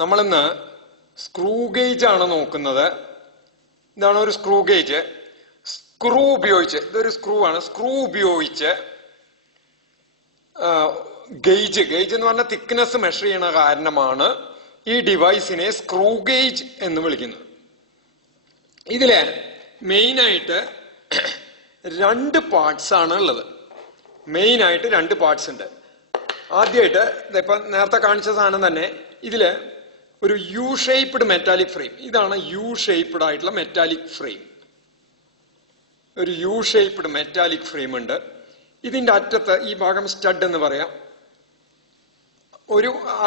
നമ്മളിന്ന് screw gauge ആണ് നോക്കുന്നത്. ഇതാണ് ഒരു സ്ക്രൂ ഗേജ്. സ്ക്രൂ ഉപയോഗിച്ച്, ഇതൊരു സ്ക്രൂ ആണ്, സ്ക്രൂ ഉപയോഗിച്ച് ഗേജ് എന്ന് പറഞ്ഞ തിക്നെസ് മെഷർ ചെയ്യണ കാരണമാണ് ഈ ഡിവൈസിനെ സ്ക്രൂ ഗേജ് എന്ന് വിളിക്കുന്നത്. ഇതില് മെയിനായിട്ട് രണ്ട് പാർട്സ് ആണ് ഉള്ളത്. മെയിനായിട്ട് രണ്ട് പാർട്സ് ഉണ്ട്. ആദ്യമായിട്ട് ഇപ്പൊ നേരത്തെ കാണിച്ച സാധനം തന്നെ, ഇതില് ഒരു യു ഷേപ്ഡ് മെറ്റാലിക് ഫ്രെയിം. ഇതാണ് യു ഷേപ്ഡ് ആയിട്ടുള്ള മെറ്റാലിക് ഫ്രെയിം. ഒരു യു ഷേപ്ഡ് മെറ്റാലിക് ഫ്രെയിം ഉണ്ട്. ഇതിന്റെ അറ്റത്ത് ഈ ഭാഗം സ്റ്റഡ് എന്ന് പറയാം.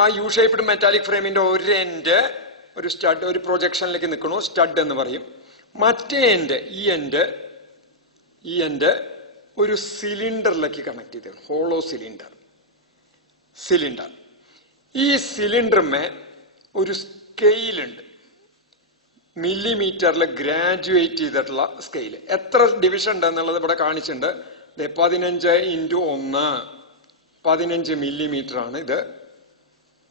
ആ യു ഷേപ്ഡ് മെറ്റാലിക് ഫ്രെയിമിന്റെ ഒരു എൻഡ് ഒരു സ്റ്റഡ്, ഒരു പ്രൊജക്ഷനിലേക്ക് നിൽക്കണു, സ്റ്റഡ് എന്ന് പറയും. മറ്റേ എൻഡ്, ഈ എൻഡ് ഒരു സിലിണ്ടറിലേക്ക് കണക്ട് ചെയ്ത്, ഹോളോ സിലിണ്ടർ. ഈ സിലിണ്ടറിന് ഒരു സ്കെയിലുണ്ട്, മില്ലിമീറ്ററിൽ ഗ്രാജുവേറ്റ് ചെയ്തിട്ടുള്ള സ്കെയിൽ. എത്ര ഡിവിഷൻ ഉണ്ട് എന്നുള്ളത് ഇവിടെ കാണിച്ചിട്ടുണ്ട്. 15x1 15 മില്ലിമീറ്റർ ആണ് ഇത്,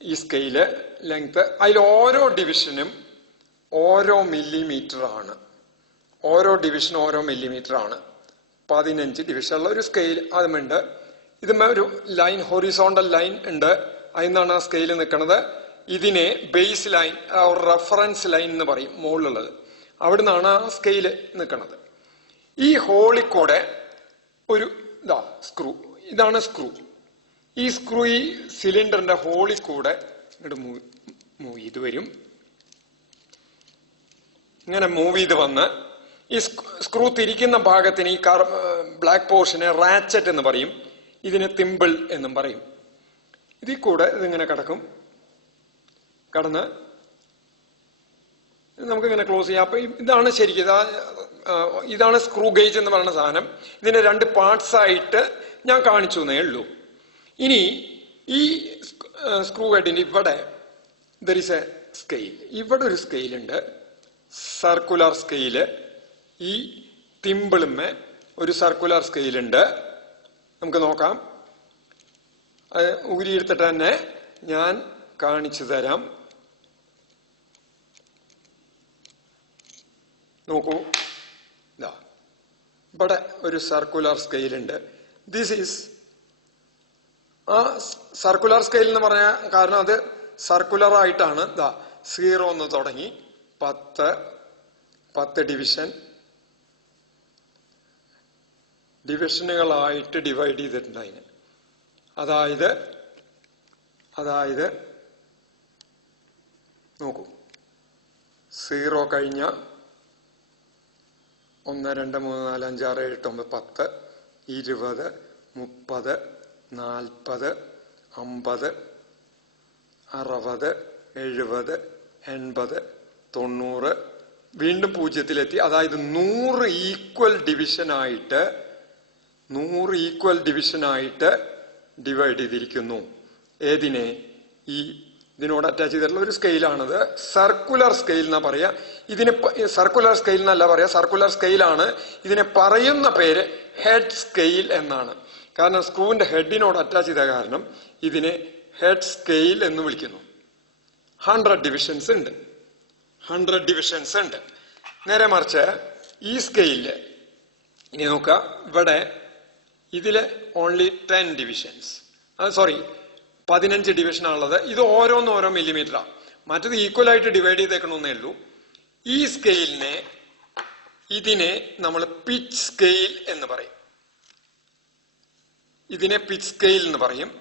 ഈ സ്കെയില് ലെങ്ത്. അതിൽ ഓരോ ഡിവിഷനും ഓരോ മില്ലിമീറ്റർ ആണ്. ഓരോ ഡിവിഷനും ഓരോ മില്ലിമീറ്റർ ആണ്. 15 ഡിവിഷനുള്ള ഒരു സ്കെയിൽ അതുമുണ്ട്. ഇതുമേ ഒരു ലൈൻ, ഹൊറിസോണ്ടൽ ലൈൻ ഉണ്ട്. അതിന്നാണ് ആ സ്കെയിൽ നിൽക്കുന്നത്. ഇതിനെ ബേസ് ലൈൻ, റെഫറൻസ് ലൈൻ എന്ന് പറയും, മുകളിലുള്ളത്. അവിടെ നിന്നാണ് ആ സ്കെയില് നിൽക്കുന്നത്. ഈ ഹോളിൽ കൂടെ ഒരു സ്ക്രൂ, ഇതാണ് സ്ക്രൂ. ഈ സ്ക്രൂ ഈ സിലിണ്ടറിന്റെ ഹോളിൽ കൂടെ ഇങ്ങോട്ട് മൂവ് ചെയ്ത് വരും. ഇങ്ങനെ മൂവ് ചെയ്ത് വന്ന് ഈ സ്ക്രൂ തിരിക്കുന്ന ഭാഗത്തിന്, ഈ ബ്ലാക്ക് പോർഷനെ റാച്ചറ്റ് എന്ന് പറയും, ഇതിന് തിമ്പിൾ എന്നും പറയും. ഇതിൽ കൂടെ ഇതിങ്ങനെ കടക്കും. കടന്ന് നമുക്കിങ്ങനെ ക്ലോസ് ചെയ്യാം. അപ്പൊ ഇതാണ് ശരിക്കും ഇതാണ് സ്ക്രൂ ഗേജ് എന്ന് പറയുന്ന സാധനം. ഇതിന്റെ രണ്ട് പാർട്സ് ആയിട്ട് ഞാൻ കാണിച്ചു എന്നേ ഉള്ളൂ. ഇനി ഈ സ്ക്രൂ ഹെഡിന് ഇവിടെ ദർ ഈസ് എ സ്കെയിൽ. ഇവിടെ ഒരു സ്കെയിലുണ്ട്, സർക്കുലർ സ്കെയില്. ഈ തിമ്പിളുമേ ഒരു സർക്കുലർ സ്കെയിലുണ്ട്. നമുക്ക് നോക്കാം. അത് ഊരിയെടുത്തിട്ട് തന്നെ ഞാൻ കാണിച്ചു തരാം. നോക്കൂ, ഇവിടെ ഒരു സർക്കുലർ സ്കെയിലുണ്ട്. ദിസ് ഈസ് ആ സർക്കുലർ സ്കെയിൽ എന്ന് പറഞ്ഞ കാരണം അത് സർക്കുലർ ആയിട്ടാണ്. 0 എന്ന് തുടങ്ങി 10 ഡിവിഷനുകളായിട്ട് ഡിവൈഡ് ചെയ്തിട്ടുണ്ട് അതിന്. അതായത് നോക്കൂ, 0 കഴിഞ്ഞ 1 2 3 4 5 6 7 8 9 10 20 30 40 50 60 70 80 90 വീണ്ടും 0-ലെത്തി. അതായത് 100 ഈക്വൽ ഡിവിഷനായിട്ട് ഡിവൈഡ് ചെയ്തിരിക്കുന്നു. ഏതിനെ? ഇതിനോട് അറ്റാച്ച് ചെയ്തിട്ടുള്ള ഒരു സ്കെയിലാണത്. സർക്കുലർ സ്കെയിൽ എന്നാ പറയാ. ഇതിന് സർക്കുലർ സ്കെയിൽ എന്നല്ല പറയാ, സർക്കുലർ സ്കെയിലാണ്. ഇതിനെ പറയുന്ന പേര് ഹെഡ് സ്കെയിൽ എന്നാണ്. കാരണം സ്ക്രൂവിന്റെ ഹെഡിനോട് അറ്റാച്ച് ചെയ്ത കാരണം ഇതിനെ ഹെഡ് സ്കെയിൽ എന്ന് വിളിക്കുന്നു. 100 ഡിവിഷൻസ് ഉണ്ട്. നേരെ മറിച്ച് ഈ സ്കെയിലില് ഇനി നോക്കുക, ഇവിടെ ഇതില് ഓൺലി 10 ഡിവിഷൻസ്, 15 ഡിവിഷനാണുള്ളത്. ഇത് ഓരോ മില്ലിമീറ്ററാണ്. മറ്റത് ഈക്വൽ ആയിട്ട് ഡിവൈഡ് ചെയ്തേക്കണമെന്നേ ഉള്ളൂ. ഈ സ്കെയിലിനെ, ഇതിനെ നമ്മൾ പിച്ച് സ്കെയിൽ എന്ന് പറയും.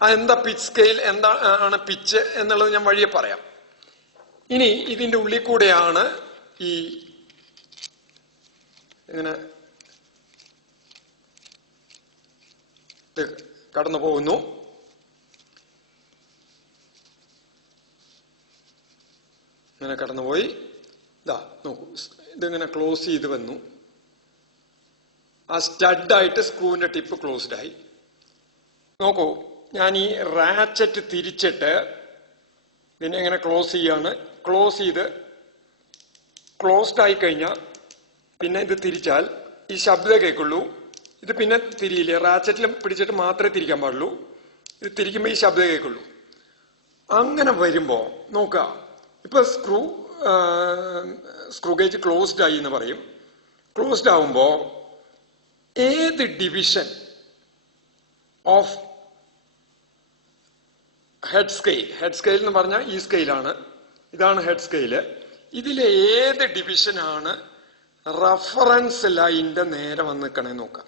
അതെന്താ പിച്ച് സ്കെയിൽ, എന്താണ് പിച്ച് എന്നുള്ളത് ഞാൻ വഴിയെ പറയാം. ഇനി ഇതിന്റെ ഉള്ളിൽ കൂടെയാണ് ഈ ഇങ്ങനെ കടന്നു പോകുന്നു. ഇങ്ങനെ കടന്നുപോയി. നോക്കൂ, ഇതിങ്ങനെ ക്ലോസ് ചെയ്ത് വന്നു. ആ സ്റ്റഡായിട്ട് സ്ക്രൂവിന്റെ ടിപ്പ് ക്ലോസ്ഡ് ആയി. നോക്കൂ, ഞാൻ ഈ റാച്ചറ്റ് തിരിച്ചിട്ട് ഇതിനെ ഇങ്ങനെ ക്ലോസ് ചെയ്യാണ്. ക്ലോസ് ചെയ്ത് ക്ലോസ്ഡ് ആയി കഴിഞ്ഞാൽ പിന്നെ ഇത് തിരിച്ചാൽ ഈ ശബ്ദം കേൾക്കുള്ളൂ. ഇത് പിന്നെ തിരിയില്ല. റാച്ചറ്റിൽ പിടിച്ചിട്ട് മാത്രമേ തിരിക്കാൻ പാടുള്ളൂ. ഇത് തിരിക്കുമ്പോൾ ഈ ശബ്ദം കേൾക്കുള്ളൂ. അങ്ങനെ വരുമ്പോ നോക്കുക, ഇപ്പൊ സ്ക്രൂ ഗേജ് ക്ലോസ്ഡ് ആയി എന്ന് പറയും. ക്ലോസ്ഡ് ആവുമ്പോ ഏത് ഡിവിഷൻ ഓഫ് ഹെഡ് സ്കെയിൽ എന്ന് പറഞ്ഞാൽ ഈ സ്കെയിലാണ്, ഇതാണ് ഹെഡ് സ്കെയില്. ഇതിലെ ഏത് ഡിവിഷനാണ് റഫറൻസ് ലൈനിന്റെ നേരെ വന്ന് നിൽക്കണേ നോക്കാം.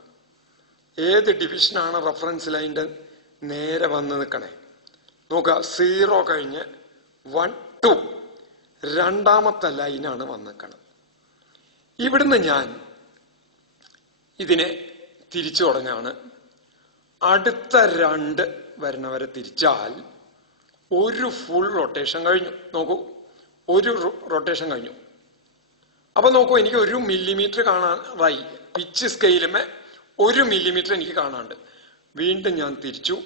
ഏത് ഡിവിഷനാണ് റഫറൻസ് ലൈനിന്റെ നേരെ വന്ന് നിൽക്കണേ നോക്കുക. 0 കഴിഞ്ഞ് 1 2 രണ്ടാമത്തെ ലൈനാണ് വന്ന് നിൽക്കണം. ഇവിടുന്ന് ഞാൻ ഇതിനെ തിരിച്ചു തുടങ്ങാണ്. അടുത്ത 2 വരണവരെ തിരിച്ചാൽ ഒരു ഫുൾ റൊട്ടേഷൻ കഴിഞ്ഞു. നോക്കൂ, ഒരു റൊട്ടേഷൻ കഴിഞ്ഞു. അപ്പൊ നോക്കൂ, എനിക്ക് 1 മില്ലിമീറ്റർ കാണാറായി. പിച്ച് സ്കെയിലുമേ 1 മില്ലിമീറ്റർ എനിക്ക് കാണാണ്ട്. വീണ്ടും ഞാൻ തിരിച്ചു,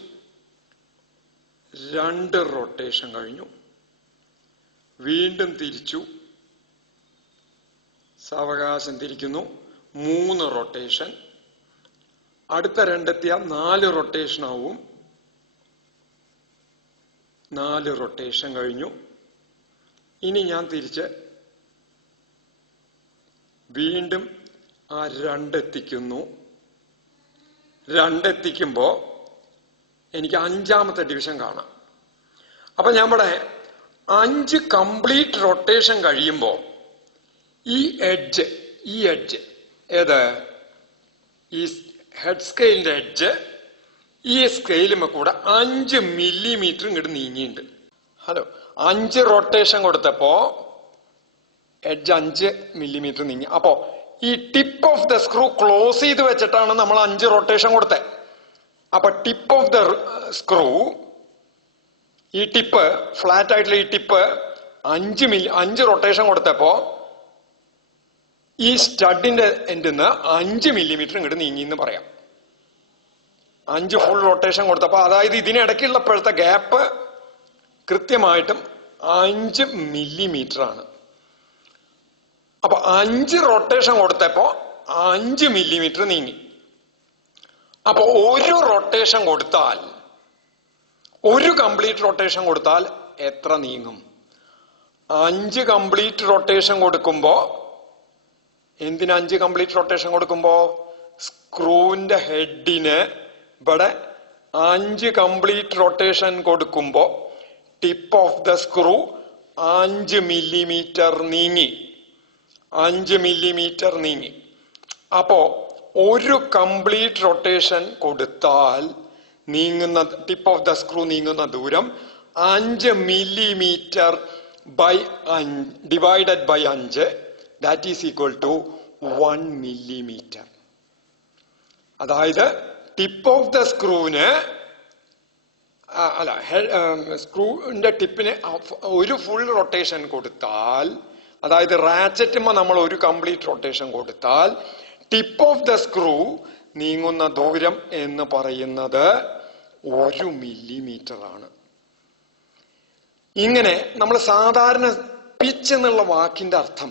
2 റൊട്ടേഷൻ കഴിഞ്ഞു. വീണ്ടും തിരിച്ചു, സാവകാശം തിരിക്കുന്നു, 3 റൊട്ടേഷൻ. അടുത്ത 2 എത്തിയാൽ 4 റൊട്ടേഷൻ ആവും. 4 റൊട്ടേഷൻ കഴിഞ്ഞു. ഇനി ഞാൻ തിരിച്ച് വീണ്ടും ആ 2 എത്തിക്കുന്നു. 2 എത്തിക്കുമ്പോ എനിക്ക് 5ാമത്തെ ഡിവിഷൻ കാണാം. അപ്പൊ നമ്മുടെ 5 കംപ്ലീറ്റ് റൊട്ടേഷൻ കഴിയുമ്പോ ഈ എഡ്ജ് ഏത്, ഈ ഹെഡ് സ്കെയിലിന്റെ എഡ്ജ് ഈ സ്കെയിലുമേ കൂടെ 5 മില്ലിമീറ്റർ ഇങ്ങോട്ട് നീങ്ങിയിട്ടുണ്ട്. 5 റൊട്ടേഷൻ കൊടുത്തപ്പോ എഡ്ജ് 5 മില്ലിമീറ്റർ നീങ്ങി. അപ്പോ ഈ tip of the screw close ചെയ്ത് വെച്ചിട്ടാണ് നമ്മൾ 5 റൊട്ടേഷൻ കൊടുത്തത്. അപ്പൊ ടിപ്പ് ഓഫ് ദ സ്ക്രൂ, ഈ ടിപ്പ് ഫ്ലാറ്റ് ആയിട്ടുള്ള ഈ ടിപ്പ് 5 റൊട്ടേഷൻ കൊടുത്തപ്പോ ഈ സ്റ്റഡിന്റെ എൻഡിന്ന് 5 മില്ലിമീറ്റർ ഇങ്ങോട്ട് നീങ്ങി എന്ന് പറയാം. 5 ഫുൾ റൊട്ടേഷൻ കൊടുത്തപ്പോ, അതായത് ഇതിനിടയ്ക്കുള്ളപ്പോഴത്തെ ഗ്യാപ്പ് കൃത്യമായിട്ടും 5 മില്ലിമീറ്റർ ആണ്. അപ്പൊ 5 റൊട്ടേഷൻ കൊടുത്തപ്പോ 5 മില്ലിമീറ്റർ നീങ്ങി. അപ്പൊ ഒരു റൊട്ടേഷൻ കൊടുത്താൽ, ഒരു കംപ്ലീറ്റ് റൊട്ടേഷൻ കൊടുത്താൽ എത്ര നീങ്ങും? 5 കംപ്ലീറ്റ് റൊട്ടേഷൻ കൊടുക്കുമ്പോ, എന്തിനാ 5 കംപ്ലീറ്റ് റൊട്ടേഷൻ കൊടുക്കുമ്പോ? സ്ക്രൂവിന്റെ ഹെഡിന് ഇവിടെ 5 കംപ്ലീറ്റ് റൊട്ടേഷൻ കൊടുക്കുമ്പോ tip of the screw 5 millimetre നീങ്ങി. 5 മില്ലിമീറ്റർ നീങ്ങി. അപ്പോ ഒരു കംപ്ലീറ്റ് റൊട്ടേഷൻ കൊടുത്താൽ നീങ്ങുന്ന, ടിപ്പ് ഓഫ് ദ സ്ക്രൂ നീങ്ങുന്ന ദൂരം 5 millimetre divided by 5, that is equal to 1 millimetre. അതായത് ടിപ്പ് ഓഫ് ദ സ്ക്രൂവിന്, സ്ക്രൂവിന്റെ ടിപ്പിന് ഒരു ഫുൾ റൊട്ടേഷൻ കൊടുത്താൽ, അതായത് റാച്ചറ്റുമ്പോ നമ്മൾ ഒരു കംപ്ലീറ്റ് റൊട്ടേഷൻ കൊടുത്താൽ ടിപ്പ് ഓഫ് ദ സ്ക്രൂ നീങ്ങുന്ന ദൂരം എന്ന് പറയുന്നത് 1 മില്ലിമീറ്റർ ആണ്. ഇങ്ങനെ നമ്മൾ സാധാരണ പിച്ച് എന്നുള്ള വാക്കിന്റെ അർത്ഥം,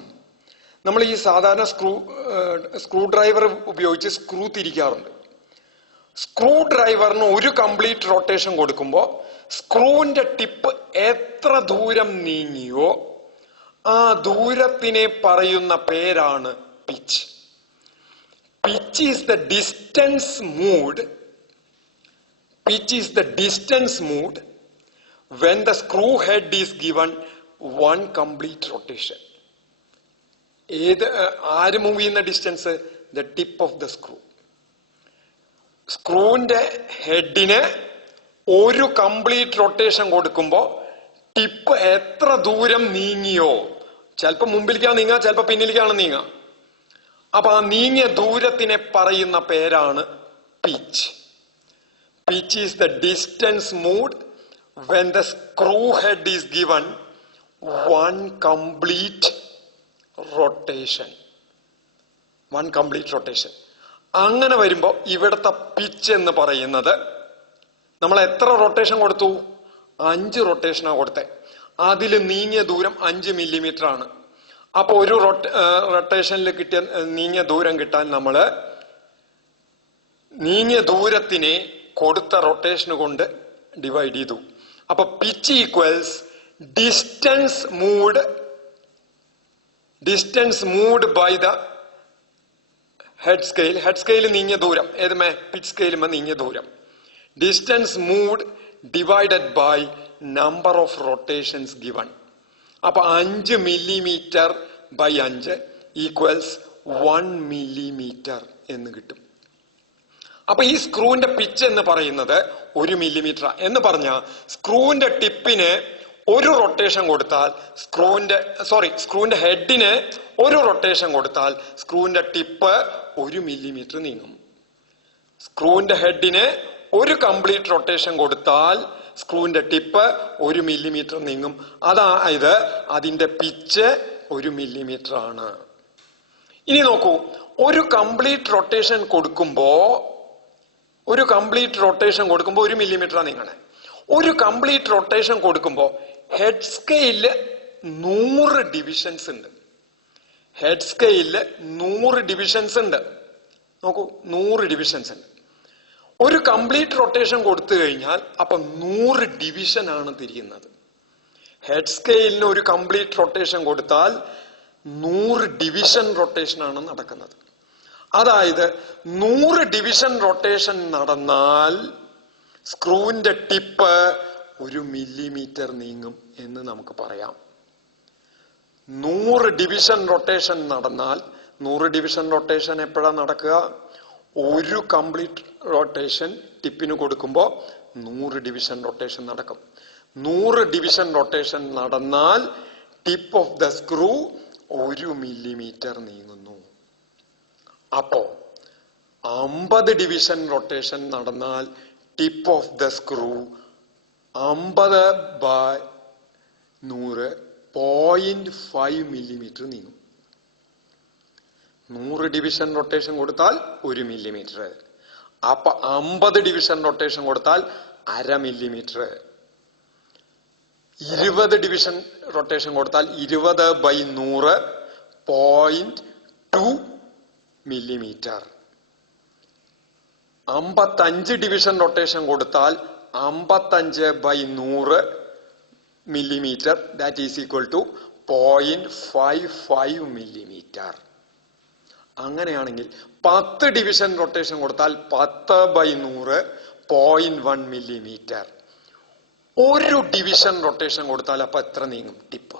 നമ്മൾ ഈ സാധാരണ സ്ക്രൂ ഡ്രൈവർ ഉപയോഗിച്ച് സ്ക്രൂ തിരിക്കാറുണ്ട്. സ്ക്രൂ ഡ്രൈവറിന് ഒരു കംപ്ലീറ്റ് റൊട്ടേഷൻ കൊടുക്കുമ്പോൾ സ്ക്രൂവിന്റെ ടിപ്പ് എത്ര ദൂരം നീങ്ങിയോ ആ ദൂരത്തിനെ പറയുന്ന പേരാണ് pitch. Pitch is the distance moved. Pitch is the distance moved when the screw head is given 1 complete rotation. ആര് മൂവ് ചെയ്യുന്ന distance? The tip of the screw. സ്ക്രൂവിന്റെ ഹെഡിന് ഒരു കംപ്ലീറ്റ് റൊട്ടേഷൻ കൊടുക്കുമ്പോ ടിപ്പ് എത്ര ദൂരം നീങ്ങിയോ, ചിലപ്പോ മുമ്പിലേക്കാണ് നീങ്ങുക, ചിലപ്പോ പിന്നിലേക്കാണ് നീങ്ങുക. അപ്പൊ ആ നീങ്ങിയ ദൂരത്തിനെ പറയുന്ന പേരാണ് pitch. Pitch is the distance moved when the screw head is given 1 complete rotation. 1 complete rotation. അങ്ങനെ വരുമ്പോ ഇവിടുത്തെ പിച്ച് എന്ന് പറയുന്നത്, നമ്മൾ എത്ര റൊട്ടേഷൻ കൊടുത്തു? 5 റൊട്ടേഷനാണ് കൊടുത്തത്. അതിൽ നീങ്ങിയ ദൂരം 5 മില്ലിമീറ്റർ ആണ്. അപ്പൊ ഒരു റൊട്ടേഷനിൽ കിട്ടിയ നീങ്ങിയ ദൂരം കിട്ടാൻ നമ്മള് നീങ്ങിയ ദൂരത്തിനെ കൊടുത്ത റൊട്ടേഷന് കൊണ്ട് ഡിവൈഡ് ചെയ്തു. അപ്പൊ pitch equals distance moved by the head scale നീങ്ങിയ ദൂരം, ഏതുമേ പിച്ച് സ്കെയിലുമേ നീങ്ങിയ ദൂരം. Distance moved divided by number of rotations given. അപ്പൊ 5 മില്ലിമീറ്റർ ബൈ 5 ഈക്വൽസ് 1 മില്ലിമീറ്റർ എന്ന് കിട്ടും. അപ്പൊ ഈ സ്ക്രൂവിന്റെ പിച്ച് എന്ന് പറയുന്നത് 1 മില്ലിമീറ്റർ എന്ന് പറഞ്ഞ സ്ക്രൂവിന്റെ ടിപ്പിന് ഒരു റൊട്ടേഷൻ കൊടുത്താൽ സ്ക്രൂവിന്റെ ഹെഡിന് ഒരു റൊട്ടേഷൻ കൊടുത്താൽ സ്ക്രൂവിന്റെ ടിപ്പ് 1 മില്ലിമീറ്റർ നീങ്ങും. സ്ക്രൂവിന്റെ ഹെഡിന് ഒരു കംപ്ലീറ്റ് റൊട്ടേഷൻ കൊടുത്താൽ സ്ക്രൂവിന്റെ ടിപ്പ് 1 മില്ലിമീറ്റർ നീങ്ങും. അതായത് അതിന്റെ പിച്ച് 1 മില്ലിമീറ്റർ ആണ്. ഇനി നോക്കൂ, ഒരു കംപ്ലീറ്റ് റൊട്ടേഷൻ കൊടുക്കുമ്പോ 1 മില്ലിമീറ്റർ നീങ്ങണേ. ഒരു കംപ്ലീറ്റ് റൊട്ടേഷൻ കൊടുക്കുമ്പോ ഹെഡ് സ്കെയിലില് 100 ഡിവിഷൻസ് ഉണ്ട്. ഹെഡ് സ്കെയിലില് 100 ഡിവിഷൻസ് ഉണ്ട്. നോക്കൂ, 100 ഡിവിഷൻസ് ഉണ്ട്. ഒരു കംപ്ലീറ്റ് റൊട്ടേഷൻ കൊടുത്തു കഴിഞ്ഞാൽ അപ്പൊ 100 ഡിവിഷൻ ആണ് തിരിയുന്നത്. ഹെഡ് സ്കെയിലിന് ഒരു കംപ്ലീറ്റ് റൊട്ടേഷൻ കൊടുത്താൽ 100 ഡിവിഷൻ റൊട്ടേഷൻ ആണ് നടക്കുന്നത്. അതായത് 100 ഡിവിഷൻ റൊട്ടേഷൻ നടന്നാൽ സ്ക്രൂവിന്റെ ടിപ്പ് 1 മില്ലിമീറ്റർ നീങ്ങും എന്ന് നമുക്ക് പറയാം. 100 ഡിവിഷൻ റൊട്ടേഷൻ നടന്നാൽ, 100 ഡിവിഷൻ റൊട്ടേഷൻ എപ്പോഴാണ് നടക്കുക? ഒരു കംപ്ലീറ്റ് റൊട്ടേഷൻ ടിപ്പിന് കൊടുക്കുമ്പോൾ 100 ഡിവിഷൻ റൊട്ടേഷൻ നടക്കും. 100 ഡിവിഷൻ റൊട്ടേഷൻ നടന്നാൽ tip of the screw 1 millimetre നീങ്ങുന്നു. അപ്പോ 50 ഡിവിഷൻ റൊട്ടേഷൻ നടന്നാൽ tip of the screw 50/100 0.5 millimetre നീങ്ങും. 100 ഡിവിഷൻ റൊട്ടേഷൻ കൊടുത്താൽ 1 മില്ലിമീറ്റർ. അപ്പൊ 50 ഡിവിഷൻ റൊട്ടേഷൻ കൊടുത്താൽ 1/2 മില്ലിമീറ്റർ. 20 ഡിവിഷൻ റൊട്ടേഷൻ കൊടുത്താൽ 20/100 0.2 മില്ലിമീറ്റർ. 55 ഡിവിഷൻ റൊട്ടേഷൻ കൊടുത്താൽ 55/100 millimetre. That is equal to 0.55 millimetre. അങ്ങനെയാണെങ്കിൽ 10 ഡിവിഷൻ റൊട്ടേഷൻ കൊടുത്താൽ 10/100 0.1 മില്ലിമീറ്റർ. ഒരു ഡിവിഷൻ റൊട്ടേഷൻ കൊടുത്താൽ അപ്പൊ എത്ര നീങ്ങും ടിപ്പ്?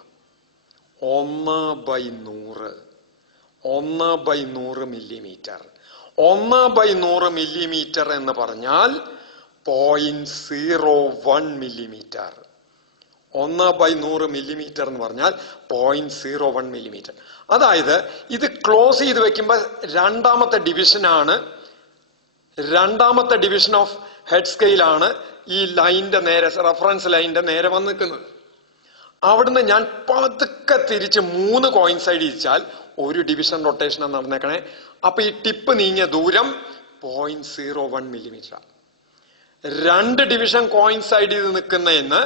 1/100 മില്ലിമീറ്റർ. 1/100 മില്ലിമീറ്റർ എന്ന് പറഞ്ഞാൽ 0.01 മില്ലിമീറ്റർ. 1/100 മില്ലിമീറ്റർ എന്ന് പറഞ്ഞാൽ 0.01 മില്ലിമീറ്റർ. അതായത് ഇത് ക്ലോസ് ചെയ്ത് വെക്കുമ്പോൾ രണ്ടാമത്തെ ഡിവിഷൻ ഓഫ് ഹെഡ് സ്കെയിലാണ് ഈ ലൈനിന്റെ നേരെ, റെഫറൻസ് ലൈനിന്റെ നേരെ വന്ന് നിൽക്കുന്നത്. അവിടുന്ന് ഞാൻ പതുക്കെ തിരിച്ച് 3 കോയിൻസൈഡ് തിരിച്ചാൽ 1 ഡിവിഷൻ റൊട്ടേഷനാണ് നടന്നേക്കണേ. അപ്പൊ ഈ ടിപ്പ് നീങ്ങിയ ദൂരം 0.01 മില്ലിമീറ്റർ. 2 ഡിവിഷൻ കോയിൻസൈഡ് ചെയ്ത് നിൽക്കുന്നതെന്ന്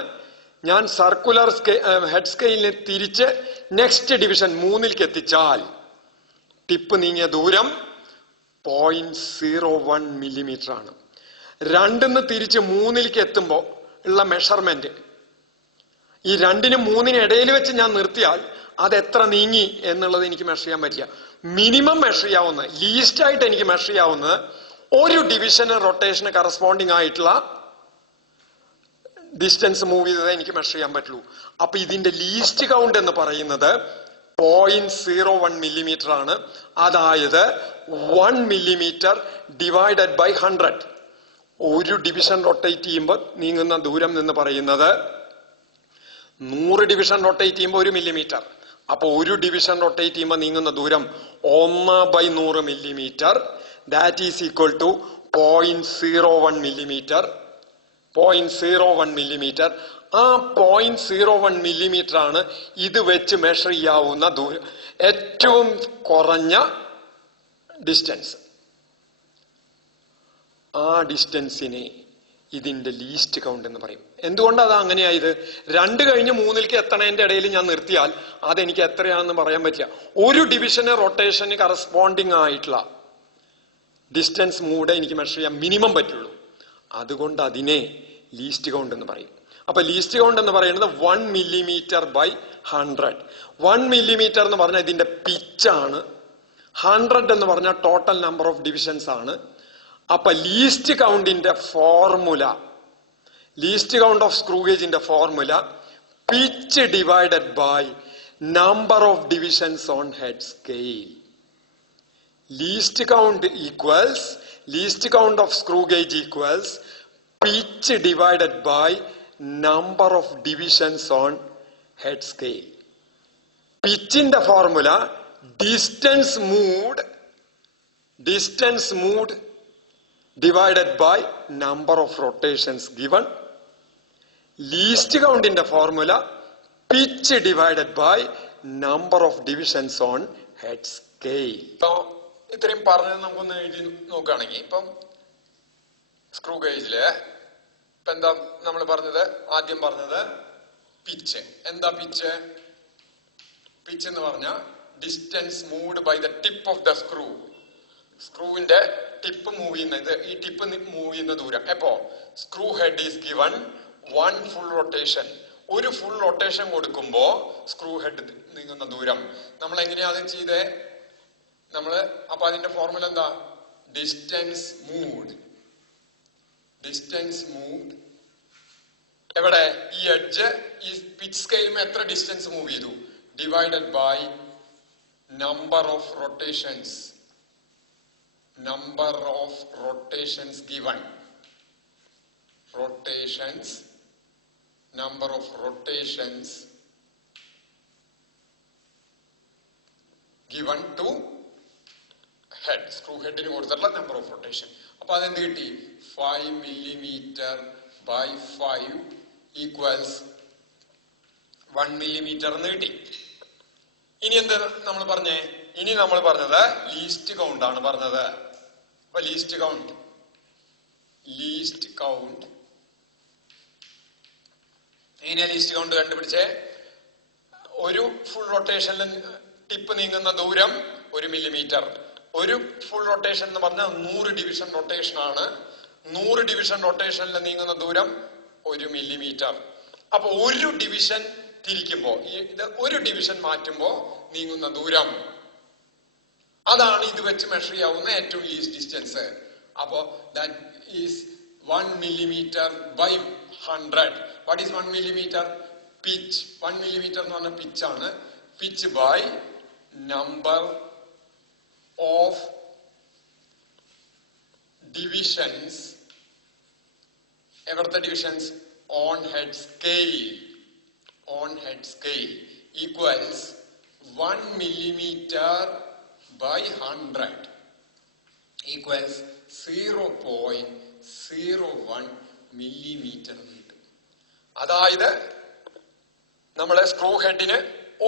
ഞാൻ സർക്കുലർ ഹെഡ് സ്കെയിലിനെ തിരിച്ച് നെക്സ്റ്റ് ഡിവിഷൻ 3ലേക്ക് എത്തിച്ചാൽ ടിപ്പ് നീങ്ങിയ ദൂരം 0.01 മില്ലിമീറ്റർ ആണ്. 2ന്ന് തിരിച്ച് 3ലേക്ക് എത്തുമ്പോൾ ഉള്ള മെഷർമെന്റ്, ഈ 2നും 3നും ഇടയിൽ വെച്ച് ഞാൻ നിർത്തിയാൽ അത് എത്ര നീങ്ങി എന്നുള്ളത് എനിക്ക് മെഷർ ചെയ്യാൻ പറ്റില്ല. മിനിമം മെഷർ ചെയ്യാവുന്ന, ലീസ്റ്റ് ആയിട്ട് എനിക്ക് മെഷർ ചെയ്യാവുന്നത് ഒരു ഡിവിഷന് റൊട്ടേഷന് കറസ്പോണ്ടിങ് ആയിട്ടുള്ള ഡിസ്റ്റൻസ് മൂവ് ചെയ്തതേ എനിക്ക് മെഷർ ചെയ്യാൻ പറ്റുള്ളൂ. അപ്പൊ ഇതിന്റെ ലീസ്റ്റ് കൗണ്ട് എന്ന് പറയുന്നത് 0.01 മില്ലിമീറ്റർ ആണ്. അതായത് 1 മില്ലിമീറ്റർ ഡിവൈഡഡ് ബൈ 100. ഒരു ഡിവിഷൻ റൊട്ടേറ്റ് ചെയ്യുമ്പോൾ നീങ്ങുന്ന ദൂരം എന്ന് പറയുന്നത് 100 ഡിവിഷൻ റൊട്ടേറ്റ് ചെയ്യുമ്പോൾ 1 മില്ലിമീറ്റർ. അപ്പൊ ഒരു ഡിവിഷൻ റൊട്ടേറ്റ് ചെയ്യുമ്പോൾ നീങ്ങുന്ന ദൂരം 1/100 millimetre. That is equal to 0.01 millimetre. 0.01 millimetre. ആ 0.01 മില്ലിമീറ്റർ ആണ് ഇത് വെച്ച് മെഷർ ചെയ്യാവുന്ന ദൂരം, ഏറ്റവും കുറഞ്ഞ ഡിസ്റ്റൻസ്. ആ ഡിസ്റ്റൻസിനെ ഇതിന്റെ ലീസ്റ്റ് കൗണ്ട് എന്ന് പറയും. എന്തുകൊണ്ടാണ് അത് അങ്ങനെയായത്? 2 കഴിഞ്ഞ് 3ലേക്ക് എത്തണതിന്റെ ഇടയിൽ ഞാൻ നിർത്തിയാൽ അതെനിക്ക് എത്രയാണെന്ന് പറയാൻ പറ്റില്ല. ഒരു ഡിവിഷന് റൊട്ടേഷന് കറസ്പോണ്ടിങ് ആയിട്ടുള്ള ഡിസ്റ്റൻസ് മൂടെ എനിക്ക് മെഷർ ചെയ്യാൻ മിനിമം പറ്റുള്ളൂ. അതുകൊണ്ട് അതിനെ ലീസ്റ്റ് കൗണ്ട് എന്ന് പറയും. അപ്പൊ ലീസ്റ്റ് കൗണ്ട് എന്ന് പറയുന്നത് 1 millimeter by 100. 1 millimeter എന്ന് പറഞ്ഞാൽ ഇതിന്റെ പിച്ചാണ്. 100 എന്ന് പറഞ്ഞാൽ ടോട്ടൽ നമ്പർ ഓഫ് ഡിവിഷൻസ് ആണ്. അപ്പൊ ലീസ്റ്റ് കൗണ്ടിന്റെ formula, least count of screw ഗേജിന്റെ formula pitch divided by number of divisions on head scale. Least count equals least count of screw gauge equals pitch divided by number of divisions on head scale. പിച്ചിന്റെ formula distance moved divided by number of rotations given. Least count in the formula pitch divided by number of divisions on head scale. So ഇത്രയും പറഞ്ഞത് നമുക്കൊന്ന് എഴുതി നോക്കുകയാണെങ്കിൽ ഇപ്പം screw ഗേജില് ഇപ്പൊ എന്താ നമ്മൾ പറഞ്ഞത്? ആദ്യം പറഞ്ഞത് പിച്ച്. എന്താ പിച്ച്? പിച്ച് എന്ന് പറഞ്ഞ distance moved by the tip of the screw. സ്ക്രൂവിന്റെ ടിപ്പ് മൂവ് ചെയ്യുന്നത്, ഈ ടിപ്പ് മൂവ് ചെയ്യുന്ന ദൂരം. എപ്പോ screw head is given 1 full rotation. ഒരു ഫുൾ റൊട്ടേഷൻ കൊടുക്കുമ്പോ സ്ക്രൂ ഹെഡ് നീങ്ങുന്ന ദൂരം നമ്മൾ എങ്ങനെയാ അത് ചെയ്തേ? അപ്പൊ അതിന്റെ ഫോർമുല എന്താ? Distance moved. എവിടെ? ഈ എഡ്ജ് ഈ പിച്ച് സ്കെയിലും എത്ര ഡിസ്റ്റൻസ് മൂവ് ചെയ്തു? Divided by number of rotations. Number of rotations given. Number of rotations given to head. Screw head in കൊടുത്തിട്ടുള്ള number of rotation. അപ്പൊ അതെന്ത് കിട്ടി? 5 millimeter by 5 equals 1 millimeter എന്ന് കിട്ടി. ഇനി എന്ത് നമ്മൾ പറഞ്ഞേ? ഇനി നമ്മൾ പറഞ്ഞത് ലീസ്റ്റ് കൗണ്ട് ആണ് പറഞ്ഞത്. അപ്പൊ ലീസ്റ്റ് കൗണ്ട് എങ്ങനെയാ ലീസ്റ്റ് കൗണ്ട് കണ്ടുപിടിച്ചേ? ഒരു ഫുൾ റൊട്ടേഷനിൽ ടിപ്പ് നീങ്ങുന്ന ദൂരം 1 millimeter. ഒരു ഫുൾ റൊട്ടേഷൻ എന്ന് പറഞ്ഞാൽ 100 ഡിവിഷൻ റൊട്ടേഷൻ ആണ്. 100 ഡിവിഷൻ റൊട്ടേഷനിൽ നീങ്ങുന്ന ദൂരം 1 millimeter. അപ്പൊ ഒരു ഡിവിഷൻ തിരിക്കുമ്പോ, ഇത് ഒരു ഡിവിഷൻ മാറ്റുമ്പോ നീങ്ങുന്ന ദൂരം, അതാണ് ഇത് വെച്ച് മെഷർ ചെയ്യാവുന്ന ഏറ്റവും ലീസ്റ്റ് ഡിസ്റ്റൻസ്. അപ്പോ that is 1 millimeter by 100. What is 1 millimeter? Pitch. 1 millimeter എന്ന് പറഞ്ഞ പിച്ചാണ്. Pitch by number of divisions. എവിടുത്തെ ഡിവിഷൻസ്? On head scale equals 1 millimeter by 100 equals 0.01 millimeter. അതായത് നമ്മളെ സ്ക്രൂ ഹെഡിന്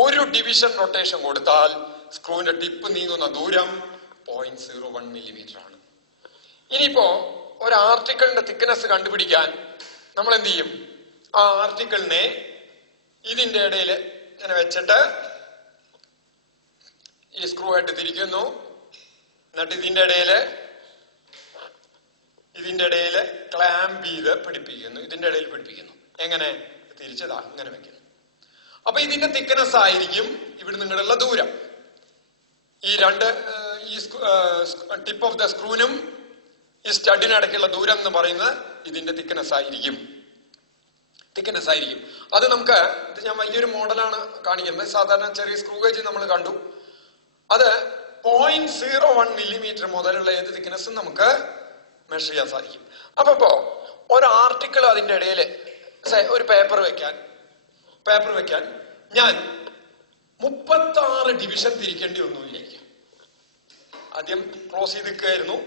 ഒരു ഡിവിഷൻ റൊട്ടേഷൻ കൊടുത്താൽ സ്ക്രൂവിന്റെ ടിപ്പ് നീങ്ങുന്ന ദൂരം 0.01 millimeter ആണ്. ഇനിയിപ്പോ ഒരു ആർട്ടിക്കിളിന്റെ തിക്നെസ് കണ്ടുപിടിക്കാൻ നമ്മൾ എന്ത് ചെയ്യും? ആ ആർട്ടിക്കിളിനെ ഇതിന്റെ ഇടയിൽ ഇങ്ങനെ വെച്ചിട്ട് ഈ സ്ക്രൂ ഹെഡ് തിരിക്കുന്നു. എന്നിട്ട് ഇതിന്റെ ഇടയില് ക്ലാമ്പ് ചെയ്ത് പിടിപ്പിക്കുന്നു. എങ്ങനെ? തിരിച്ചതാ ഇങ്ങനെ വെക്കുന്നു. അപ്പൊ ഇതിന്റെ തിക്നെസ് ആയിരിക്കും ഇവിടെ നിങ്ങളുള്ള ദൂരം. ഈ ടിപ്പ് ഓഫ് ദ സ്ക്രൂവിനും ഈ സ്റ്റഡിനിടയ്ക്കുള്ള ദൂരം എന്ന് പറയുന്നത് ഇതിന്റെ തിക്നെസ് ആയിരിക്കും. അത് നമുക്ക്, ഇത് ഞാൻ വലിയൊരു മോഡലാണ് കാണിക്കുന്നത്. സാധാരണ ചെറിയ സ്ക്രൂ ഗേജ് നമ്മൾ കണ്ടു. അത് 0.01 millimeter മുതലുള്ള ഏത് തിക്നെസ്സും നമുക്ക് മെഷർ ചെയ്യാൻ സാധിക്കും. അപ്പൊ ഒരു ആർട്ടിക്കിൾ അതിന്റെ ഇടയിൽ ഒരു പേപ്പർ വെക്കാൻ ഞാൻ 36 ഡിവിഷൻ തിരിക്കേണ്ടി വന്നു വിചാരിക്കാം. ആദ്യം ക്ലോസ് ചെയ്ത് നിൽക്കുകയായിരുന്നു.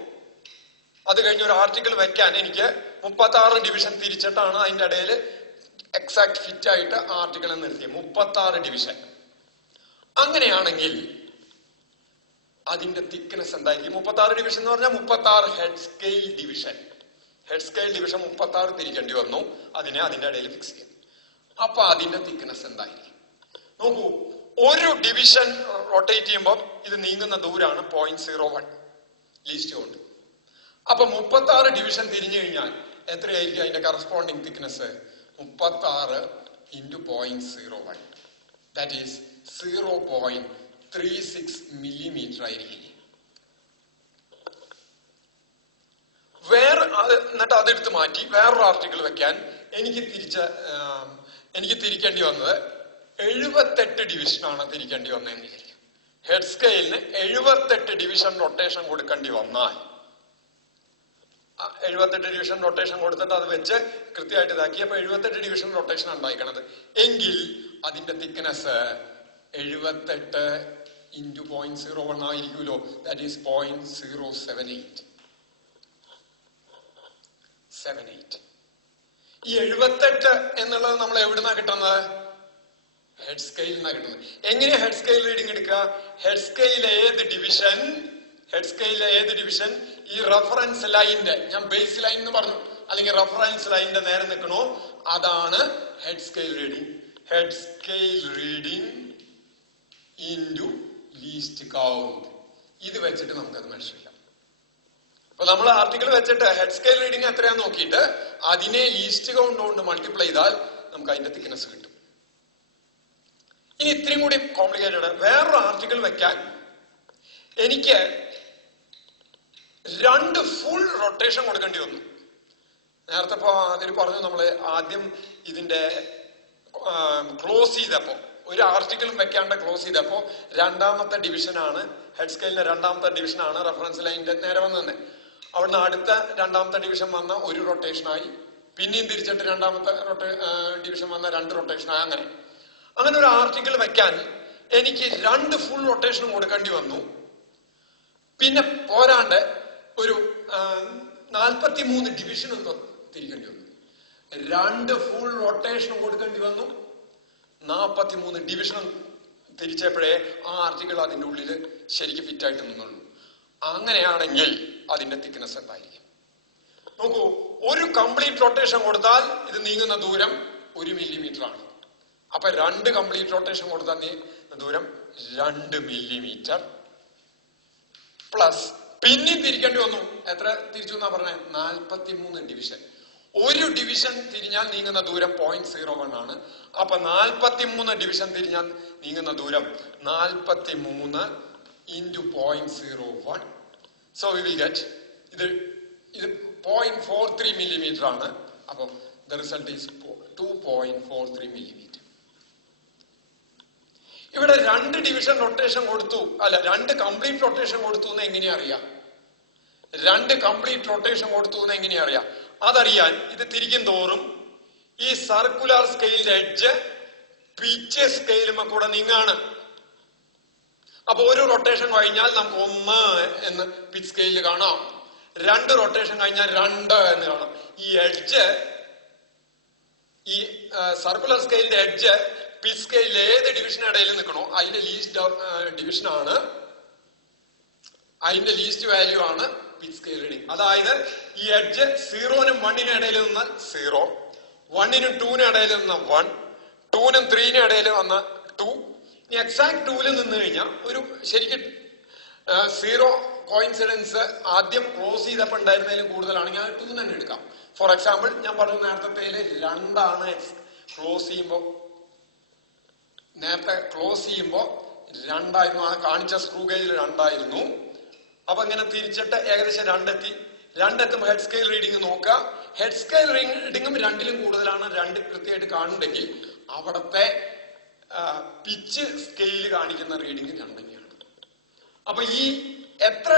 അത് കഴിഞ്ഞ് ഒരു ആർട്ടിക്കിൾ വെക്കാൻ എനിക്ക് 36 ഡിവിഷൻ തിരിച്ചിട്ടാണ് അതിന്റെ ഇടയിൽ എക്സാക്ട് ഫിറ്റ് ആയിട്ട് ആർട്ടിക്കിൾ നിർത്തിയത്. 36 ഡിവിഷൻ. അങ്ങനെയാണെങ്കിൽ അതിന്റെ തിക്നെസ് എന്തായിരിക്കും? 36 ഡിവിഷൻ എന്ന് പറഞ്ഞാൽ 36 ഹെഡ് സ്കെയിൽ ഡിവിഷൻ. 36 തിരിക്കേണ്ടി വന്നു. അതിനെ അതിന്റെ ഇടയിൽ ഫിക്സ് ചെയ്യും. അപ്പൊ അതിന്റെ തിക്നെസ് എന്തായിരിക്കും നോക്കൂ. ഒരു ഡിവിഷൻ റൊട്ടേറ്റ് ചെയ്യുമ്പോൾ ഇത് നീങ്ങുന്ന ദൂരാണ് 0.01 ലീസ്റ്റ് കൊണ്ട്. അപ്പൊ 36 ഡിവിഷൻ തിരിഞ്ഞു കഴിഞ്ഞാൽ എത്രയായിരിക്കും അതിന്റെ corresponding thickness? 36 into 0.01. That is 0.36 millimeter ആയിരിക്കില്ലേ. എന്നിട്ട് അതെടുത്ത് മാറ്റി വേറൊരു ആർട്ടിക്കിൾ വെക്കാൻ എനിക്ക് തിരിക്കേണ്ടി വന്നത് 78 ഡിവിഷനാണ് തിരിക്കേണ്ടി വന്നതെന്ന് വിചാരിക്കും. ഹെഡ് സ്കെയിലിന് 78 ഡിവിഷൻ റൊട്ടേഷൻ കൊടുക്കേണ്ടി വന്നാൽ 78 ഡിവിഷൻ റൊട്ടേഷൻ കൊടുത്തിട്ട് അത് വെച്ച് കൃത്യമായിട്ട് ഇതാക്കി. അപ്പൊ 78 ഡിവിഷൻ റൊട്ടേഷൻ ഉണ്ടായിക്കണത് എങ്കിൽ അതിന്റെ തിക്നെസ് 78 into 0.01 ആയിരിക്കുമല്ലോ. That is 0.078. ഈ 78 എന്നുള്ളത് നമ്മൾ എവിടുന്നാ കിട്ടുന്നത്? ഹെഡ് സ്കെയിൽ നിന്നാ കിട്ടുന്നത്. എങ്ങനെയാ ഹെഡ് സ്കെയിൽ റീഡിംഗ് എടുക്കുക? ഹെഡ് സ്കെയിൽ ഏത് ഡിവിഷൻ ഈ റഫറൻസ് ലൈനിന്റെ, ഞാൻ ബേസ് ലൈൻ എന്ന് പറഞ്ഞു, അല്ലെങ്കിൽ റഫറൻസ് ലൈനിന്റെ നേരെ നിൽക്കണോ, അതാണ് head scale reading. Head scale reading into least count. ഇത് വെച്ചിട്ട് നമുക്കത് മെഷർ ചെയ്യാം. അപ്പൊ നമ്മൾ ആർട്ടിക്കിൾ വെച്ചിട്ട് ഹെഡ് സ്കെയിൽ റീഡിംഗ് എത്രയാന്ന് നോക്കിയിട്ട് അതിനെ ലീസ്റ്റ് കൗണ്ട് കൊണ്ട് മൾട്ടിപ്ലൈ ചെയ്താൽ നമുക്ക് അതിന്റെ തിക്നെസ് കിട്ടും. ഇനി ഇത്രയും കൂടി കോംപ്ലിക്കേറ്റഡ്. വേറൊരു ആർട്ടിക്കിൾ വെക്കാൻ എനിക്ക് 2 ഫുൾ റൊട്ടേഷൻ കൊടുക്കേണ്ടി വന്നു. നേരത്തെ അതിൽ പറഞ്ഞു, നമ്മള് ആദ്യം ഇതിന്റെ ക്ലോസ് ചെയ്തപ്പോ, ഒരു ആർട്ടിക്കിളും വെക്കാണ്ട് ക്ലോസ് ചെയ്തപ്പോ രണ്ടാമത്തെ ഡിവിഷനാണ്, ഹെഡ് സ്കെയിലിന്റെ രണ്ടാമത്തെ ഡിവിഷനാണ് റഫറൻസ് ലൈനിന്റെ നേരെ വന്നത്. അവിടുന്ന് അടുത്ത രണ്ടാമത്തെ ഡിവിഷൻ വന്ന ഒരു റൊട്ടേഷനായി, പിന്നെയും തിരിച്ചിട്ട് രണ്ടാമത്തെ ഡിവിഷൻ വന്ന 2 റൊട്ടേഷനായി. അങ്ങനെ ഒരു ആർട്ടിക്കിൾ വെക്കാൻ എനിക്ക് 2 ഫുൾ റൊട്ടേഷൻ കൊടുക്കേണ്ടി വന്നു. പിന്നെ പോരാണ്ട് ഒരു 43 ഡിവിഷനും തിരിക്കേണ്ടി വന്നു. 2 ഫുൾ റൊട്ടേഷനും കൊടുക്കേണ്ടി വന്നു, 43 ഡിവിഷനും തിരിച്ചപ്പോഴേ ആ ആർട്ടിക്കിൾ അതിന്റെ ഉള്ളിൽ ശരിക്കും ഫിറ്റായിട്ട് നിന്നുള്ളൂ. അങ്ങനെയാണെങ്കിൽ അതിന്റെ തിക്നെസ് എന്തായിരിക്കും നോക്കൂ. ഒരു കംപ്ലീറ്റ് റൊട്ടേഷൻ കൊടുത്താൽ ഇത് നീങ്ങുന്ന ദൂരം 1 മില്ലിമീറ്റർ ആണ്. അപ്പൊ 2 കംപ്ലീറ്റ് റൊട്ടേഷൻ കൊടുത്താൽ ദൂരം 2 മില്ലിമീറ്റർ പ്ലസ് പിന്നെയും തിരിക്കേണ്ടി വന്നു. എത്ര തിരിച്ചു എന്നാ പറഞ്ഞത്? 43 ഡിവിഷൻ. ഒരു ഡിവിഷൻ തിരിഞ്ഞാൽ നീങ്ങുന്ന ദൂരം 0.01 ആണ്. അപ്പൊ 43 ഡിവിഷൻ തിരിഞ്ഞാൽ നീങ്ങുന്ന ദൂരം 43 into 0.01. So we will get ഇത് 0.43 millimeter ആണ്. അപ്പൊ the result is 2.43 millimeter. ഇവിടെ 2 ഡിവിഷൻ റൊട്ടേഷൻ കൊടുത്തു, അല്ല 2 കംപ്ലീറ്റ് റൊട്ടേഷൻ കൊടുത്തു എന്ന് എങ്ങനെയാ അറിയാം? 2 കംപ്ലീറ്റ് റൊട്ടേഷൻ കൊടുത്തു എന്ന് എങ്ങനെയാ അറിയാം? അതറിയാൻ ഇത് തിരിക്കും തോറും ഈ സർക്കുലർ സ്കെയിലിന്റെ എഡ്ജ് പിച്ച് സ്കെയിലുമ കൂടെ നീങ്ങാണ്. അപ്പൊ ഒരു റൊട്ടേഷൻ കഴിഞ്ഞാൽ നമുക്ക് 1 എന്ന് പിച്ച് സ്കെയിലിൽ കാണാം, 2 റൊട്ടേഷൻ കഴിഞ്ഞാൽ 2 എന്ന് കാണാം. ഈ എഡ്ജ്, ഈ സർക്കുലർ സ്കെയിലിന്റെ എഡ്ജ് പിച്ച് സ്കെയിലിൽ ഏത് ഡിവിഷൻ ഇടയിൽ നിൽക്കണോ അതിന്റെ ലീസ്റ്റ് ഡിവിഷനാണ്, അതിന്റെ ലീസ്റ്റ് വാല്യൂ ആണ് പിച്ച് സ്കെയിൽ റീഡിംഗ്. അതായത് ഈ എഡ്ജ് 0-നും 1-നും ഇടയിൽ നിന്നാൽ 0, 1-നും 2-നും ഇടയിൽ നിന്ന 1, 2-നും 3-നും ഇടയിൽ വന്ന 2. ഇനി എക്സാക്ട് 2-ൽ നിന്ന് കഴിഞ്ഞാൽ ഒരു ശരിക്കും 0 കോയിൻസിഡൻസ് ആദ്യം ക്ലോസ് ചെയ്തപ്പോൾ ഉണ്ടായിരുന്നതിലും കൂടുതലാണെങ്കിൽ അത് 2 തന്നെ എടുക്കാം. ഫോർ എക്സാമ്പിൾ ഞാൻ പറഞ്ഞു നേരത്തെ 2 ക്ലോസ് ചെയ്യുമ്പോ, നേരത്തെ ക്ലോസ് ചെയ്യുമ്പോ 2 ആയിരുന്നു, ആ കാണിച്ച സ്ക്രൂ ഗേജിൽ 2 ആയിരുന്നു. അപ്പൊ ഇങ്ങനെ തിരിച്ചിട്ട് ഏകദേശം 2 എത്തുമ്പോൾ ഹെഡ് സ്കെയിൽ റീഡിംഗ് നോക്കുക. ഹെഡ് സ്കെയിൽ റീഡിംഗും 2-ലും കൂടുതലാണ്, 2 കൃത്യമായിട്ട് കാണുന്നുണ്ടെങ്കിൽ അവിടത്തെ പിച്ച് സ്കെയിൽ കാണിക്കുന്ന റീഡിംഗ് 2 തന്നെയാണ്. അപ്പൊ ഈ എത്ര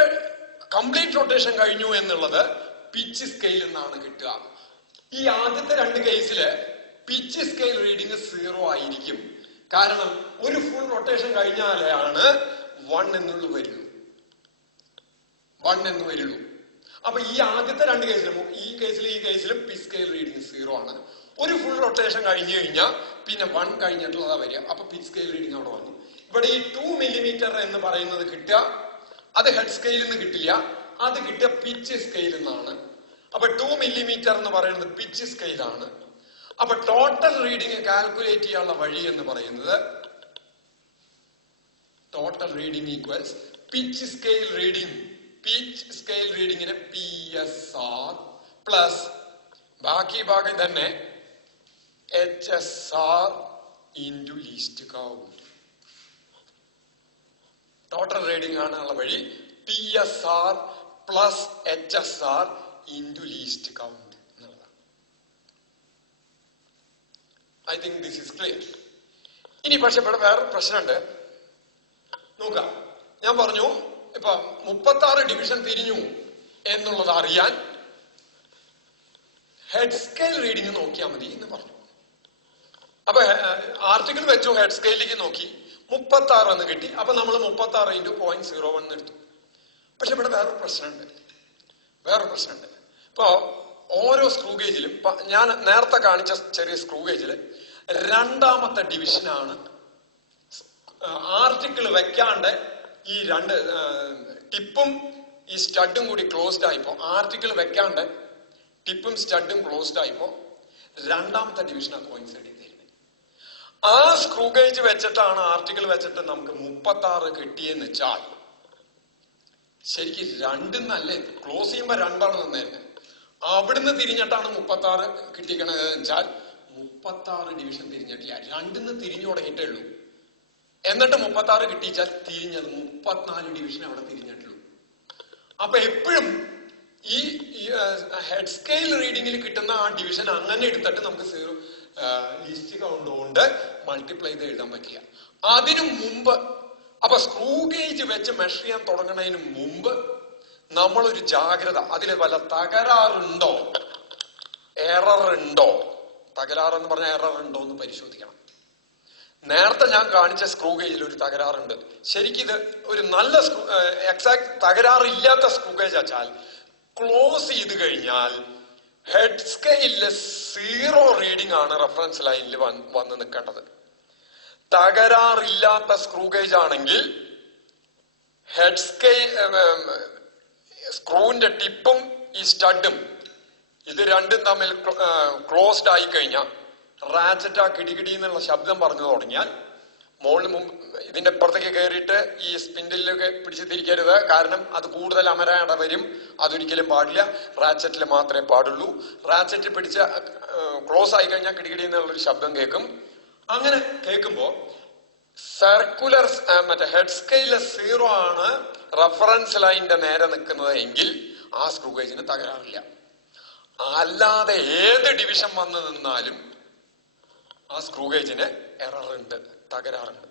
കംപ്ലീറ്റ് റൊട്ടേഷൻ കഴിഞ്ഞു എന്നുള്ളത് പിച്ച് സ്കെയിൽ എന്നാണ് കിട്ടുക. ഈ ആദ്യത്തെ 2 കേസില് പിച്ച് സ്കെയിൽ റീഡിംഗ് 0 ആയിരിക്കും. കാരണം ഒരു ഫുൾ റൊട്ടേഷൻ കഴിഞ്ഞാലാണ് 1 എന്നുള്ള വരുള്ളൂ, 1 എന്ന് വരുള്ളൂ. അപ്പൊ ഈ ആദ്യത്തെ 2 കേസിലും, ഈ കേസിലും പിച്ച് സ്കെയിൽ റീഡിംഗ് 0 ആണ്. ഒരു ഫുൾ റൊട്ടേഷൻ കഴിഞ്ഞു കഴിഞ്ഞാൽ പിന്നെ 1 കഴിഞ്ഞിട്ടുള്ളതാ വരിക. അപ്പൊ പിച്ച് സ്കെയിൽ റീഡിംഗ് അവിടെ വന്നു. ഇവിടെ ഈ 2 മില്ലിമീറ്റർ എന്ന് പറയുന്നത് കിട്ടുക, അത് ഹെഡ് സ്കെയിലിൽ നിന്ന് കിട്ടില്ല, അത് കിട്ടിയ പിച്ച് സ്കെയിൽ നിന്നാണ്. അപ്പൊ 2 മില്ലിമീറ്റർ എന്ന് പറയുന്നത് പിച്ച് സ്കെയിലാണ്. അപ്പൊ ടോട്ടൽ റീഡിംഗ് കാൽക്കുലേറ്റ് ചെയ്യാനുള്ള വഴി എന്ന് പറയുന്നത് total reading equals pitch scale reading. Pitch scale റീഡിങ്ങിന് PSR പ്ലസ് ബാക്കി ഭാഗം തന്നെ HSR into least count. Total reading ആണുള്ള വഴി PSR plus HSR into least count എന്നുള്ളതാണ്. I think this is clear. ഇനി പക്ഷെ ഇവിടെ വേറൊരു പ്രശ്നമുണ്ട്. നോക്കാം, ഞാൻ പറഞ്ഞു ഇപ്പൊ 36 ഡിവിഷൻ തിരിഞ്ഞു എന്നുള്ളത് അറിയാൻ ഹെഡ് സ്കെയിൽ റീഡിംഗ് നോക്കിയാൽ മതി എന്ന് പറഞ്ഞു. അപ്പൊ ആർട്ടിക്കിൾ വെച്ചു, ഹെഡ് സ്കെയിലേക്ക് നോക്കി 36 എന്ന് കിട്ടി. അപ്പൊ നമ്മൾ 36 into 0.01 എടുത്തു. പക്ഷെ ഇവിടെ വേറൊരു പ്രശ്നമുണ്ട്. ഇപ്പൊ ഓരോ സ്ക്രൂ ഗേജിലും ഞാൻ നേരത്തെ കാണിച്ച ചെറിയ സ്ക്രൂ ഗേജില് രണ്ടാമത്തെ ഡിവിഷനാണ് ആർട്ടിക്കിൾ വെക്കാണ്ട് ഈ രണ്ട് ടിപ്പും ഈ സ്റ്റഡും കൂടി ക്ലോസ്ഡ് ആയിപ്പോ, ആർട്ടിക്കിൾ വെക്കാണ്ട് ടിപ്പും സ്റ്റഡും ക്ലോസ്ഡ് ആയിപ്പോ രണ്ടാമത്തെ ഡിവിഷനാണ് കോയിൻസൈഡ് ചെയ്തിരുന്നത്. ആ സ്ക്രൂ ഗേജ് വെച്ചിട്ടാണ് ആർട്ടിക്കിൾ വെച്ചിട്ട് നമുക്ക് 36 കിട്ടിയെന്ന് വെച്ചാൽ ശരിക്കും രണ്ടെന്നല്ലേ, ക്ലോസ് ചെയ്യുമ്പോ രണ്ടാണ് തന്നേരുന്നത്. അവിടുന്ന് തിരിഞ്ഞിട്ടാണ് 36 കിട്ടിക്കണത് വെച്ചാൽ 36 ഡിവിഷൻ തിരിഞ്ഞിട്ടില്ല, രണ്ടിന്ന് തിരിഞ്ഞു തുടങ്ങിയിട്ടേ ഉള്ളൂ. എന്നിട്ട് 36 കിട്ടിച്ചാൽ തിരിഞ്ഞത് 34 ഡിവിഷൻ അവിടെ തിരിഞ്ഞിട്ടുള്ളൂ. അപ്പൊ എപ്പോഴും ഈ ഹെഡ് സ്കെയിൽ റീഡിംഗിൽ കിട്ടുന്ന ആ ഡിവിഷൻ അങ്ങനെ എടുത്തിട്ട് നമുക്ക് ലിസ്റ്റ് കൗണ്ട് കൊണ്ട് മൾട്ടിപ്ലൈ ചെയ്ത് എഴുതാൻ പറ്റില്ല. അതിനു മുമ്പ്, അപ്പൊ സ്ക്രൂ ഗേജ് വെച്ച് മെഷർ ചെയ്യാൻ തുടങ്ങുന്നതിന് മുമ്പ് നമ്മളൊരു ജാഗ്രത, അതിൽ വല്ല തകരാറുണ്ടോ, എററുണ്ടോ, തകരാറെന്ന് പറഞ്ഞാൽ എററുണ്ടോ എന്ന് പരിശോധിക്കണം. നേരത്തെ ഞാൻ കാണിച്ച സ്ക്രൂ ഗേജിൽ ഒരു തകരാറുണ്ട്. ശരിക്കിത് ഒരു നല്ല എക്സാക്ട് തകരാറില്ലാത്ത സ്ക്രൂ ഗേജ് വെച്ചാൽ ക്ലോസ് ചെയ്ത് കഴിഞ്ഞാൽ ഹെഡ് സ്കെയിലില് 0 റീഡിംഗ് ആണ് റെഫറൻസ് ലൈനിൽ വന്ന് നിൽക്കേണ്ടത്. തകരാറില്ലാത്ത സ്ക്രൂ ഗേജ് ആണെങ്കിൽ ഹെഡ് സ്കെയിൽ സ്ക്രൂവിന്റെ ടിപ്പും ഈ സ്റ്റഡും ഇത് രണ്ടും തമ്മിൽ ക്ലോസ്ഡ് ആയി കഴിഞ്ഞാൽ റാച്ചറ്റ് ആ കിടികിടി എന്നുള്ള ശബ്ദം പറഞ്ഞു തുടങ്ങിയാൽ മുകളിൽ ഇതിന്റെ പുറത്തേക്ക് കയറിയിട്ട് ഈ സ്പിൻഡിലൊക്കെ പിടിച്ച് തിരിക്കരുത്. കാരണം അത് കൂടുതൽ അമരാട വരും, അതൊരിക്കലും പാടില്ല. റാച്ചറ്റിൽ മാത്രമേ പാടുള്ളൂ. റാച്ചറ്റ് പിടിച്ച് ക്ലോസ് ആയി കഴിഞ്ഞാൽ കിടികിടി എന്നുള്ളൊരു ശബ്ദം കേൾക്കും. അങ്ങനെ കേൾക്കുമ്പോ സർക്കുലർ മറ്റേ ഹെഡ് സ്കെയില് 0 ആണ് റഫറൻസ് ലൈനിന്റെ നേരെ നിൽക്കുന്നത് എങ്കിൽ ആ സ്ക്രൂ ഗേജിന് തകരാറില്ല. അല്ലാതെ ഏത് ഡിവിഷൻ വന്ന് നിന്നാലും ആ സ്ക്രൂ ഗേജിന് എററുണ്ട്, തകരാറുണ്ട്.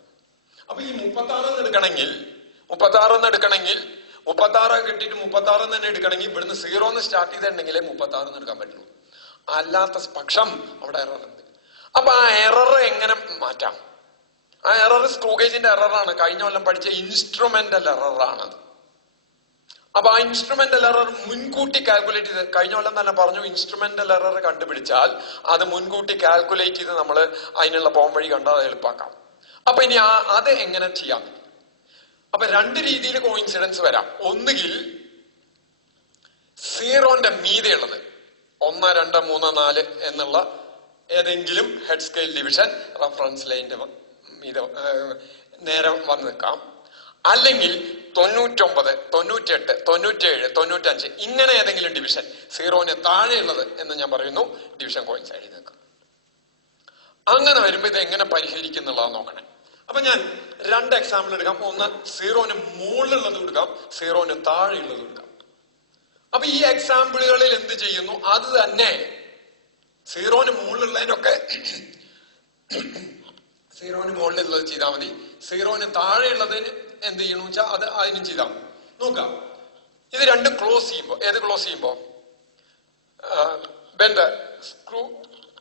അപ്പൊ ഈ 36 എടുക്കണമെങ്കിൽ 36 കിട്ടിയിട്ട് 36 തന്നെ എടുക്കണമെങ്കിൽ ഇവിടുന്ന് 0 സ്റ്റാർട്ട് ചെയ്തിട്ടുണ്ടെങ്കിലേ 36 എടുക്കാൻ പറ്റുള്ളൂ. അല്ലാത്ത പക്ഷം അവിടെ എററുണ്ട്. അപ്പൊ ആ എറർ എങ്ങനെ മാറ്റാം? ആ എറർ സ്ക്രൂ ഗേജിന്റെ എററാണ്. കഴിഞ്ഞ കൊല്ലം പഠിച്ച ഇൻസ്ട്രുമെന്റൽ എററാണത്. അപ്പൊ ആ ഇൻസ്ട്രുമെന്റൽ എറർ മുൻകൂട്ടി കാൽക്കുലേറ്റ് ചെയ്ത്, കഴിഞ്ഞ കൊല്ലം തന്നെ പറഞ്ഞു, ഇൻസ്ട്രുമെന്റൽ എറർ കണ്ടുപിടിച്ചാൽ അത് മുൻകൂട്ടി കാൽക്കുലേറ്റ് ചെയ്ത് നമ്മൾ അതിനുള്ള പോംവഴി കണ്ടാൽ അത് എളുപ്പാക്കാം. അപ്പൊ ഇനി അത് എങ്ങനെ ചെയ്യാം? അപ്പൊ രണ്ട് രീതിയിൽ കോയിൻസിഡൻസ് വരാം. ഒന്നുകിൽ 0ന്റെ മീതെയുള്ളത് 1, 2, 3, 4 എന്നുള്ള ഏതെങ്കിലും ഹെഡ് സ്കെയിൽ ഡിവിഷൻ റഫറൻസ് ലൈനിന്റെ നേരെ വന്ന് നിൽക്കാം. അല്ലെങ്കിൽ 99, 98, 97, 95 ഇങ്ങനെ ഏതെങ്കിലും ഡിവിഷൻ 0ന് താഴെയുള്ളത് എന്ന് ഞാൻ പറയുന്നു ഡിവിഷൻ കോയിൻസൈഡ് നിൽക്കും. അങ്ങനെ വരുമ്പോ ഇത് എങ്ങനെ പരിഹരിക്കുന്നുള്ളതാണ് നോക്കണേ. അപ്പൊ ഞാൻ 2 എക്സാമ്പിൾ എടുക്കാം. ഒന്ന് 0ന് മുകളിലുള്ളത് എടുക്കാം, 0ന് താഴെയുള്ളത് എടുക്കാം. അപ്പൊ ഈ എക്സാമ്പിളുകളിൽ എന്ത് ചെയ്യുന്നു? അത് തന്നെ 0ന് മുകളിലുള്ളതിനൊക്കെ 0ന് മുകളിലുള്ളത് ചെയ്താൽ മതി. 0ന് താഴെയുള്ളതിന് എന്ത് ചെയ്യണമെന്ന് വെച്ചാൽ അത് അതിനും ചെയ്താൽ മതി. നോക്കാം, ഇത് രണ്ടും ക്ലോസ് ചെയ്യുമ്പോ, ഏത് ക്ലോസ് ചെയ്യുമ്പോ, when the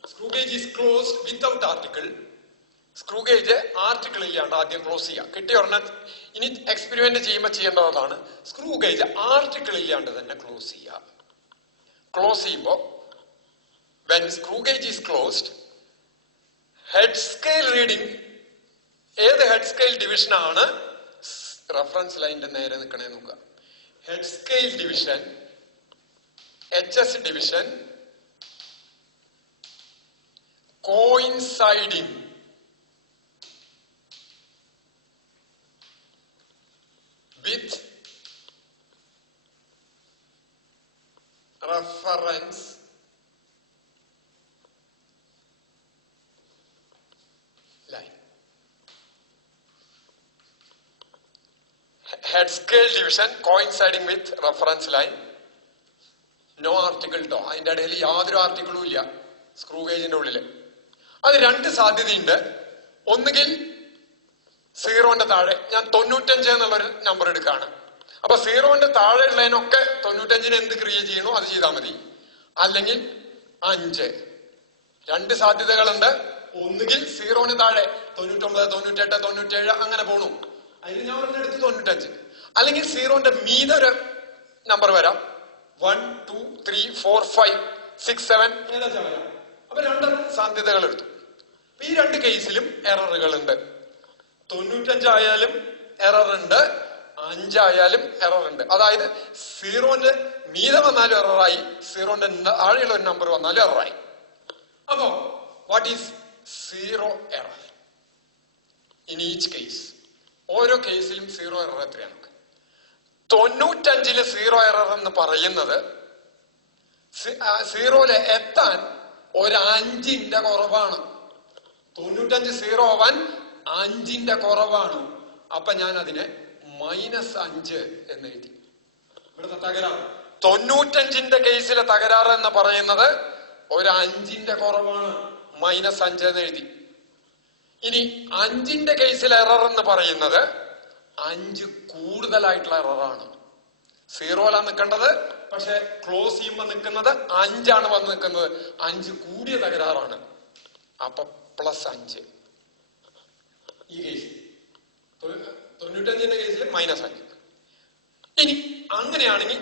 screw gauge is closed without article, screw gauge article ഇല്ലാണ്ട് ആദ്യം ക്ലോസ് ചെയ്യാം. കിട്ടിയ ഒരെണ്ണം ഇനി എക്സ്പെരിമെന്റ് ചെയ്യുമ്പോൾ ചെയ്യേണ്ടതാണ് സ്ക്രൂ ഗേജ് ആർട്ടിക്കിൾ ഇല്ലാണ്ട് തന്നെ ക്ലോസ് ചെയ്യുക. ക്ലോസ് ചെയ്യുമ്പോ when screw gauge is closed, head scale reading ഏത് ഹെഡ് സ്കെയിൽ ഡിവിഷൻ ആണ് റഫറൻസ് ലൈനിന്റെ നേരെ നിൽക്കണേ നോക്കുക. Head scale division HS division coinciding with reference line. Head scale division coinciding with reference line. No article ട്ടോ. അതിന്റെ ഇടയിൽ യാതൊരു ആർട്ടിക്കിളും ഇല്ല സ്ക്രൂ ഗേജിന്റെ ഉള്ളില്. അത് രണ്ട് സാധ്യതയുണ്ട്. ഒന്നുകിൽ 0ന്റെ താഴെ, ഞാൻ 95 എന്നുള്ളൊരു നമ്പർ എടുക്കുകയാണ്. അപ്പൊ 0ന്റെ താഴെ ഉള്ളതിനൊക്കെ 95-ന് എന്ത് ക്രിയ ചെയ്യണോ അത് ചെയ്താൽ മതി. അല്ലെങ്കിൽ 5. രണ്ട് സാധ്യതകളുണ്ട്. ഒന്നുകിൽ 0ന് താഴെ 99, 98, 97 അങ്ങനെ പോണു. അതിന് ഞാൻ ഒരെണ്ണെടുത്ത് 95. അല്ലെങ്കിൽ 0ന്റെ മീതെ ഒരു നമ്പർ വരാം. 1, 2, 3, 4, 5, 6, 7 ഏതാ വരാം. അപ്പൊ രണ്ട് സാധ്യതകൾ എടുത്തു. ഈ രണ്ട് കേസിലും എററുകൾ ഉണ്ട്. 95 ആയാലും എറർ ഉണ്ട്, 5 ആയാലും എറർ ഉണ്ട്. അതായത് 0ന്റെ മീതെ വന്നാലും എററായി, 0ന്റെ താഴെയുള്ള ഒരു നമ്പർ വന്നാലും എററായി. അപ്പോ what is 0 error in each case? ഓരോ കേസിലും 0 എറർ എത്രയാണ്? 95-ല് 0 എറർ എന്ന് പറയുന്നത് 0-ല് എത്താൻ ഒരു 5ന്റെ കുറവാണ്. 95 0 ആവാൻ 5ന്റെ കുറവാണ്. അപ്പൊ ഞാൻ അതിനെ -5 എന്ന് എഴുതി. ഇവിടുത്തെ തകരാറ് 95ന്റെ കേസിലെ തകരാറ് എന്ന് പറയുന്നത് ഒരു 5ന്റെ കുറവാണ്, -5 എന്ന് എഴുതി. ഇനി 5ന്റെ കേസിലെ എറർ എന്ന് പറയുന്നത് 5 കൂടുതലായിട്ടുള്ള എററാണ്. 0-ലാണ് നിൽക്കേണ്ടത്, പക്ഷെ ക്ലോസ് ചെയ്യുമ്പോൾ നിൽക്കുന്നത് 5 വന്ന് നിൽക്കുന്നത്. 5 കൂടിയ തകരാറാണ്. അപ്പൊ +5. ഈ കേസിൽ 95ന്റെ കേസിൽ -5. ഇനി അങ്ങനെയാണെങ്കിൽ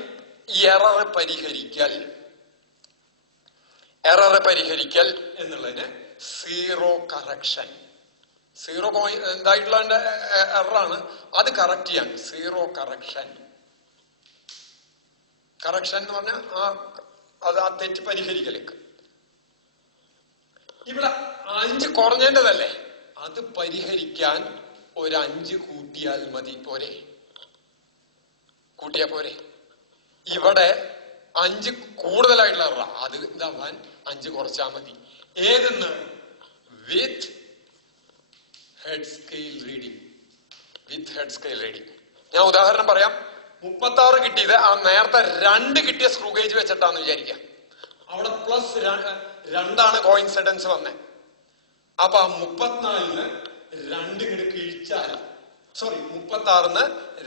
എറർ പരിഹരിക്കൽ എന്നുള്ളതിന് 0 കറക്ഷൻ. 0 എന്തായിട്ടുള്ള എററാണ്, അത് കറക്റ്റ് ചെയ്യാൻ 0 കറക്ഷൻ എന്ന് പറഞ്ഞാൽ ആ തെറ്റ് പരിഹരിക്കലേക്ക്. ഇവിടെ 5 കുറഞ്ഞേണ്ടതല്ലേ, അത് പരിഹരിക്കാൻ ഒരു 5 കൂട്ടിയാൽ മതി. കൂട്ടിയാ പോരെ. ഇവിടെ 5 കൂടുതലായിട്ടുള്ള എറർ, അത് എന്താവാൻ 5 കുറച്ചാൽ മതി. ഏതെന്ന്? വിത്ത് ഹെഡ് സ്കെയിൽ റീഡിംഗ്. ഞാൻ ഉദാഹരണം പറയാം. 36 കിട്ടിയത് ആ നേരത്തെ 2 കിട്ടിയ സ്ക്രൂ ഗേജ് വെച്ചിട്ടാന്ന് വിചാരിക്കാം. അവിടെ +2 കോയിൻസിഡൻസ് വന്നേ. അപ്പൊ ആ 34-ന് 2 ഇങ്ങോട്ട് കിഴിച്ചാൽ 36-ന്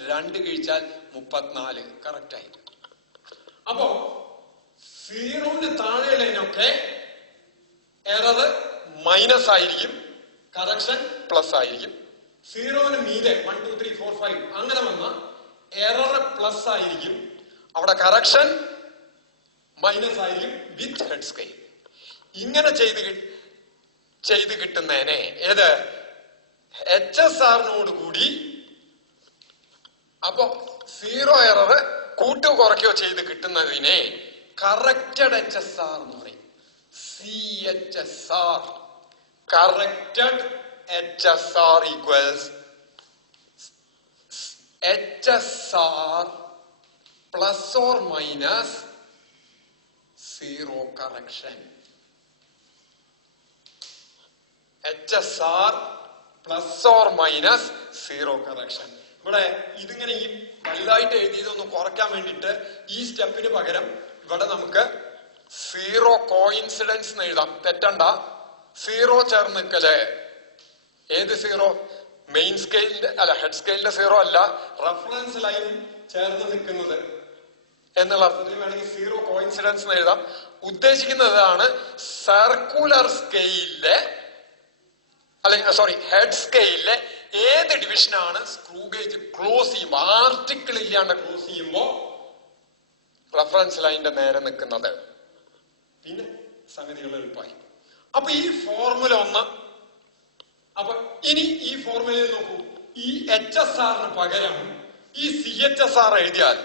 2 കിഴിച്ചാൽ 34 കറക്റ്റ് ആയി. അപ്പോ 0-ന് താഴെയുള്ളതിനൊക്കെ എറർ മൈനസ് ആയിരിക്കും, കറക്ഷൻ പ്ലസ് ആയിരിക്കും. 0-ന് മീതെ 1, 2, 3, 4, 5 അങ്ങനെ വന്ന എറർ പ്ലസ് ആയിരിക്കും, അവിടെ കറക്ഷൻ മൈനസ് ആയിരിക്കും വിത്ത് ഹെഡ് സ്കെയിൽ. ഇങ്ങനെ ചെയ്ത് കിട്ടുന്നതിനെ ഏത് HSR-നോട് കൂടി, അപ്പൊ 0 എറർ കൂട്ടോ കുറയ്ക്കോ ചെയ്ത് കിട്ടുന്നതിനെ കറക്റ്റഡ് HSR എന്ന് പറയും. CHSR. Corrected HSR equals HSR ±0 correction. HSR ±0 correction. ഇവിടെ ഇതിങ്ങനെ ഈ വലുതായിട്ട് എഴുതിയതൊന്ന് കുറയ്ക്കാൻ വേണ്ടിയിട്ട് ഈ സ്റ്റെപ്പിന് പകരം ഇവിടെ നമുക്ക് 0 കോയിൻസിഡൻസ് എന്ന് എഴുതാം. തെറ്റണ്ട, 0 ചേർന്ന് നിൽക്കല്. ഏത് 0? മെയിൻ സ്കെയിലിന്റെ അല്ല, ഹെഡ് സ്കെയിലിന്റെ 0 അല്ല, റഫറൻസ് ലൈൻ ചേർന്ന് നിൽക്കുന്നത് എന്നുള്ള അർത്ഥത്തിൽ വേണമെങ്കിൽ 0 കോയിൻസിഡൻസ് എന്ന് എഴുതാം. ഉദ്ദേശിക്കുന്നതാണ് സർക്കുലർ സ്കെയിലിലെ അല്ലെങ്കിൽ ഹെഡ് സ്കെയിലിലെ ഏത് ഡിവിഷനാണ് സ്ക്രൂ ഗേജ് ക്ലോസ് ചെയ്യുമ്പോ, ആർട്ടിക്കിൾ ഇല്ലാണ്ട് ക്ലോസ് ചെയ്യുമ്പോ റഫറൻസ് ലൈനിന്റെ നേരെ നിൽക്കുന്നത്. പിന്നെ സംഗതികൾ എളുപ്പമായി. അപ്പൊ ഈ ഫോർമുല 1. അപ്പൊ ഇനി ഈ ഫോർമുലയിൽ നോക്കൂ. ഈ HSR-ന് പകരം ഈ CHSR എഴുതിയാൽ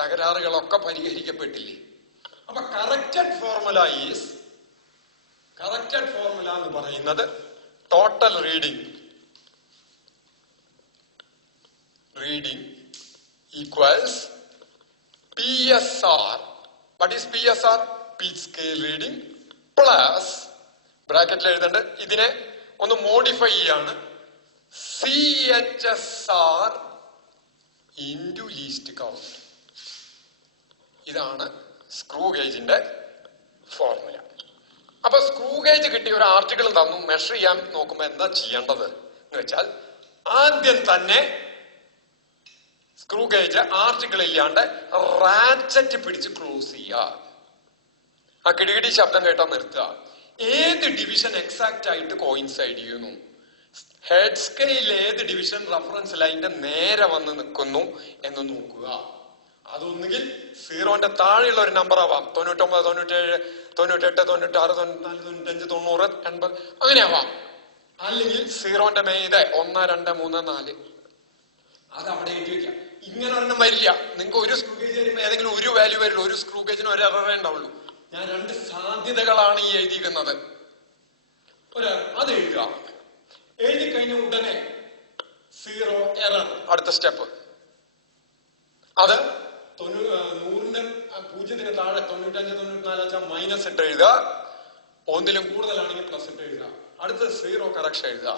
തകരാറുകളൊക്കെ പരിഹരിക്കപ്പെട്ടില്ലേ? അപ്പൊ കറക്റ്റഡ് ഫോർമുല എന്ന് പറയുന്നത് total reading equals PSR. What is PSR? Pitch scale reading plus ബ്രാക്കറ്റിൽ എഴുതേണ്ട ഇതിനെ ഒന്ന് മോഡിഫൈ ചെയ്യാണ്. CHSR into least count. ഇതാണ് സ്ക്രൂ ഗേജിന്റെ ഫോർമുല. അപ്പൊ സ്ക്രൂ ഗേജ് കിട്ടിയ ഒരു ആർട്ടിക്കിൾ തന്നു, മെഷർ ചെയ്യാൻ നോക്കുമ്പോ എന്താ ചെയ്യേണ്ടത് എന്ന് വെച്ചാൽ ആദ്യം തന്നെ സ്ക്രൂ ഗേജ് ആർട്ടിക്കിൾ ഇല്ലാണ്ട് റാച്ചറ്റ് പിടിച്ച് ക്ലോസ് ചെയ്യുക. ആ കിടികിടി ശബ്ദം കേട്ടാ നിർത്തുക. ഏത് ഡിവിഷൻ എക്സാക്റ്റ് ആയിട്ട് കോയിൻസൈഡ് ചെയ്യുന്നു, ഹെഡ് സ്കെയിൽ ഏത് ഡിവിഷൻ റഫറൻസ് ലൈനിന്റെ നേരെ വന്ന് നിൽക്കുന്നു എന്ന് നോക്കുക. അതൊന്നുകിൽ 0ന്റെ താഴെയുള്ള ഒരു നമ്പർ ആവാം, 99, 97, 98, 96, 94, 95, 90, 80 അങ്ങനെ ആവാം. അല്ലെങ്കിൽ 0ന്റെ മീതെ 1, 2, 3, 4 അത് അവിടെ എഴുതി വെക്കാം. ഇങ്ങനെ ഒരെണ്ണം വരില്ല. നിങ്ങൾക്ക് ഒരു സ്ക്രൂ ഗേജ് വരുമ്പോൾ ഏതെങ്കിലും ഒരു വാല്യൂ വരില്ല. ഒരു സ്ക്രൂ ഗേജിന് ഒരു എററേ ഉണ്ടാവുള്ളൂ. ഞാൻ 2 സാധ്യതകളാണ് ഈ എഴുതിയിരിക്കുന്നത്. അത് എഴുതുക. എഴുതി കഴിഞ്ഞ ഉടനെ 0 എറർ. അടുത്ത സ്റ്റെപ്പ് അത് 100ന്റെ 0ന് താഴെ 95, 94 മൈനസ് ഇട്ട് എഴുതുക. 1ലും കൂടുതലാണെങ്കിൽ പ്ലസ് ഇട്ട് എഴുതുക. അടുത്ത 0 കറക്ഷൻ എഴുതുക.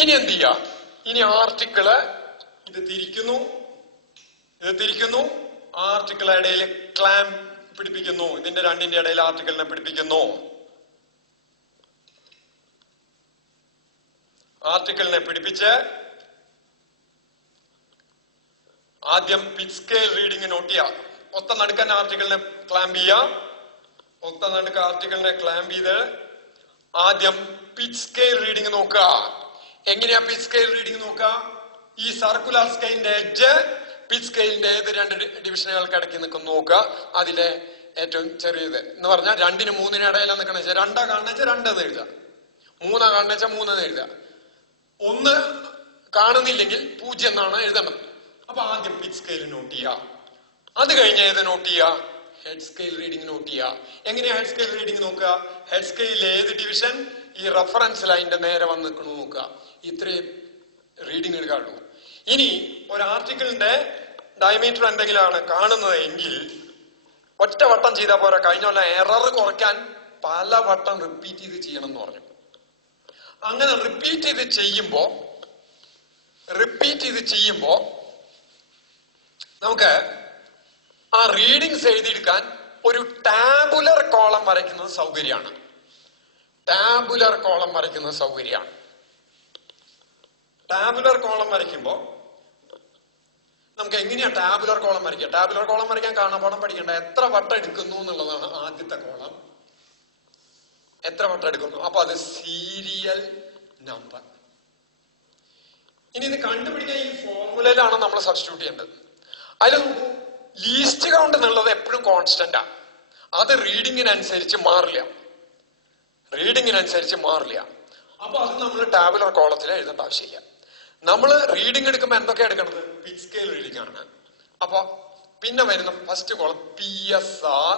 ഇനി എന്ത് ചെയ്യുക? ഇനി ആർട്ടിക്കിള് ഇത് തിരിക്കുന്നു, ആർട്ടിക്കിൾ ഇടയിൽ ക്ലാമ്പ് പിടിപ്പിക്കുന്നു. ഇതിന്റെ രണ്ടിന്റെ ഇടയിൽ ആർട്ടിക്കിളിനെ പിടിപ്പിക്കുന്നു. ആർട്ടിക്കിളിനെ പിടിപ്പിച്ച് ആദ്യം പിച്ച് സ്കെയിൽ റീഡിംഗ് നോട്ട് ചെയ്യുക. ഒത്ത നടുക്കൻ ആർട്ടിക്കിളിനെ ക്ലാമ്പ് ചെയ്യുക. ഒത്ത നടുക്ക് ആർട്ടിക്കിളിനെ ക്ലാമ്പ് ചെയ്ത് ആദ്യം പിച്ച് സ്കെയിൽ റീഡിംഗ് നോക്കുക. എങ്ങനെയാ പിച്ച് സ്കെയിൽ റീഡിംഗ് നോക്കുക? ഈ സർക്കുലർ സ്കെയിലിന്റെ എഡ്ജ് പിച്ച് സ്കെയിലിന്റെ ഏത് 2 ഡിവിഷനുകൾക്ക് ഇടയ്ക്ക് നിൽക്കുന്നു നോക്കുക. അതിലെ ഏറ്റവും ചെറിയത് എന്ന് പറഞ്ഞാൽ 2നും 3നും ഇടയിലാണ് നിൽക്കണ വെച്ചാൽ 2 കാണുന്ന വെച്ചാൽ 2 എന്ന് എഴുതുക. 3 കാണുന്ന വെച്ചാൽ 3 എന്ന് എഴുതുക. 1 കാണുന്നില്ലെങ്കിൽ 0 എന്നാണ് എഴുതേണ്ടത്. അപ്പൊ ആദ്യം പിച്ച് സ്കെയിൽ നോട്ട് ചെയ്യുക. അത് കഴിഞ്ഞ് ഏത് നോട്ട് ചെയ്യുക? ഹെഡ് സ്കെയിൽ റീഡിംഗ് നോട്ട് ചെയ്യുക. എങ്ങനെയാ ഹെഡ് സ്കെയിൽ റീഡിംഗ് നോക്കുക? ഹെഡ് സ്കെയിൽ ഏത് ഡിവിഷൻ ഈ റഫറൻസ് ലൈനിന്റെ നേരെ വന്ന് നിൽക്കണു നോക്കുക. ഇത്രയും റീഡിംഗ് എടുക്കാറുള്ളൂ. ഇനി ഒരു ആർട്ടിക്കിളിന്റെ ഡയമീറ്റർ എന്തെങ്കിലുമാണ് കാണുന്നത് എങ്കിൽ ഒറ്റ വട്ടം ചെയ്താൽ പോരാ. കഴിഞ്ഞ എറർ കുറയ്ക്കാൻ പല വട്ടം റിപ്പീറ്റ് ചെയ്ത് ചെയ്യണം എന്ന് പറഞ്ഞു. അങ്ങനെ റിപ്പീറ്റ് ചെയ്ത് ചെയ്യുമ്പോ നമുക്ക് ആ റീഡിങ്സ് എഴുതിയെടുക്കാൻ ഒരു ടാബുലർ കോളം വരയ്ക്കുന്നത് സൗകര്യമാണ്. ടാബുലർ കോളം വരയ്ക്കുമ്പോ നമുക്ക് എങ്ങനെയാ ടാബുലർ കോളം വരയ്ക്കുക? ടാബുലർ കോളം വരയ്ക്കാൻ കാണാപ്പാഠം പഠിക്കേണ്ട. എത്ര വട്ടം എടുക്കുന്നു എന്നുള്ളതാണ് ആദ്യത്തെ കോളം. എത്ര വട്ടം എടുക്കുന്നു, അപ്പൊ അത് സീരിയൽ നമ്പർ. ഇനി ഇത് കണ്ടുപിടിക്കാൻ ഈ ഫോർമുലയിലാണ് നമ്മൾ സബ്സ്റ്റിറ്റ്യൂട്ട് ചെയ്യേണ്ടത്. അതിൽ നോക്കൂ, ലീസ്റ്റ് കൗണ്ട് എന്നുള്ളത് എപ്പോഴും കോൺസ്റ്റന്റാ. അത് റീഡിങ്ങിനനുസരിച്ച് മാറില്ല. അപ്പൊ അത് നമ്മൾ ടാബുലർ കോളത്തിൽ എഴുതേണ്ട ആവശ്യമില്ല. നമ്മൾ റീഡിംഗ് എടുക്കുമ്പോൾ എന്തൊക്കെ എടുക്കുന്നത്? പിച്ച് സ്കെയിൽ റീഡിംഗ് ആണ്. അപ്പൊ പിന്നെ വരുന്ന first column PSR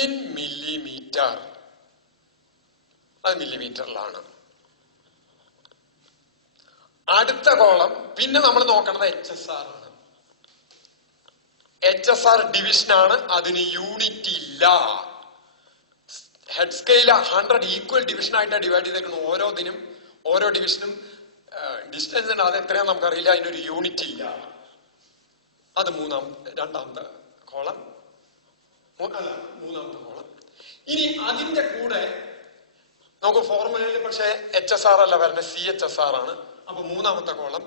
in millimetre. അത് മില്ലിമീറ്ററിലാണ്. അടുത്ത കോളം പിന്നെ നമ്മൾ നോക്കുന്നത് HSR ആണ്. HSR ഡിവിഷൻ ആണ്. അതിന് യൂണിറ്റ് ഇല്ല. ഹെഡ് സ്കെയിൽ 100 ഈക്വൽ ഡിവിഷൻ ആയിട്ടാണ് ഡിവൈഡ് ചെയ്തേക്കുന്നത്. ഓരോ ഡിവിഷനും ഡിസ്റ്റൻസ് ഉണ്ട്. അത് എത്രയാന്ന് നമുക്കറിയില്ല. അതിനൊരു യൂണിറ്റ് ഇല്ല. അത് രണ്ടാമത്തെ കോളം. ഇനി അതിന്റെ കൂടെ നമുക്ക് ഫോർമുലയിൽ പക്ഷെ HSR അല്ല വരുന്നത്, CHSR ആണ്. അപ്പൊ മൂന്നാമത്തെ കോളം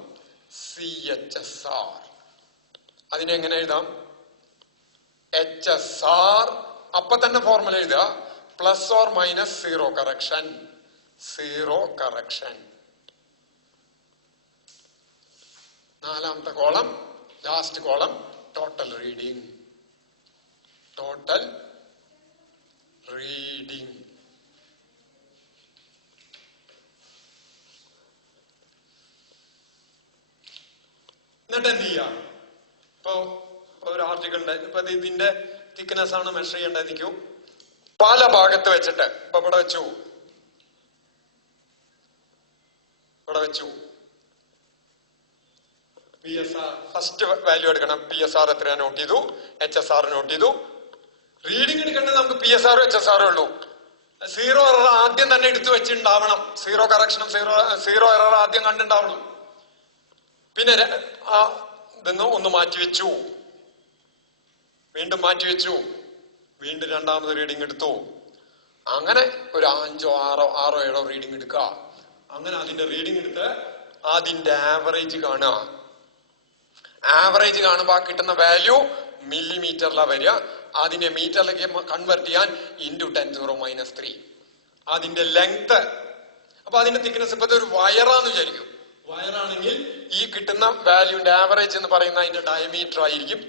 CHSR. അതിനെങ്ങനെ എഴുതാം? HSR. അപ്പൊ തന്നെ ഫോർമുല എഴുതുക. Plus or minus 0 correction. നാലാമത്തെ column, last column, total reading. എന്നിട്ട് എന്ത് ചെയ്യാം? ഇപ്പൊ ഒരു ആർട്ടിക്കിളിന്റെ ഇപ്പൊ ഇതിന്റെ തിക്നെസ് ആണ് മെഷർ ചെയ്യേണ്ടതിരിക്കും. പല ഭാഗത്ത് വെച്ചിട്ട് ഇപ്പൊ ഇവിടെ വെച്ചു PSR ഫസ്റ്റ് വാല്യൂ എടുക്കണം. PSR എത്രയാ നോട്ട് ചെയ്തു, HSR നോട്ട് ചെയ്തു. റീഡിംഗ് എടുക്കേണ്ടത് നമുക്ക് PSR HSR ഉള്ളൂ. സീറോ എറർ ആദ്യം തന്നെ എടുത്തു വെച്ചിട്ടുണ്ടാവണം. സീറോ കറക്ഷനും സീറോ എറർ ആദ്യം കണ്ടുണ്ടാവണം. പിന്നെ ഇതൊന്ന് ഒന്ന് മാറ്റിവെച്ചു, വീണ്ടും മാറ്റിവെച്ചു, വീണ്ടും രണ്ടാമത് റീഡിങ് എടുത്തു. അങ്ങനെ ഒരു 5 6 7 റീഡിങ് എടുക്കുക. അങ്ങനെ അതിന്റെ റീഡിങ് എടുത്ത് അതിന്റെ ആവറേജ് കാണുക. ആവറേജ് കാണുമ്പോൾ കിട്ടുന്ന വാല്യൂ മില്ലിമീറ്ററിലാണ് വരിക. അതിനെ മീറ്ററിലേക്ക് കൺവെർട്ട് ചെയ്യാൻ ഇൻറ്റു 10⁻³ അതിന്റെ ലെങ്ത്. അപ്പൊ അതിന്റെ തിക്നെസ് ഇപ്പൊ ഒരു വയറാന്ന് വിചാരിക്കും. വയറാണെങ്കിൽ ഈ കിട്ടുന്ന വാല്യൂന്റെ ആവറേജ് എന്ന് പറയുന്ന അതിന്റെ ഡയമീറ്റർ ആയിരിക്കും.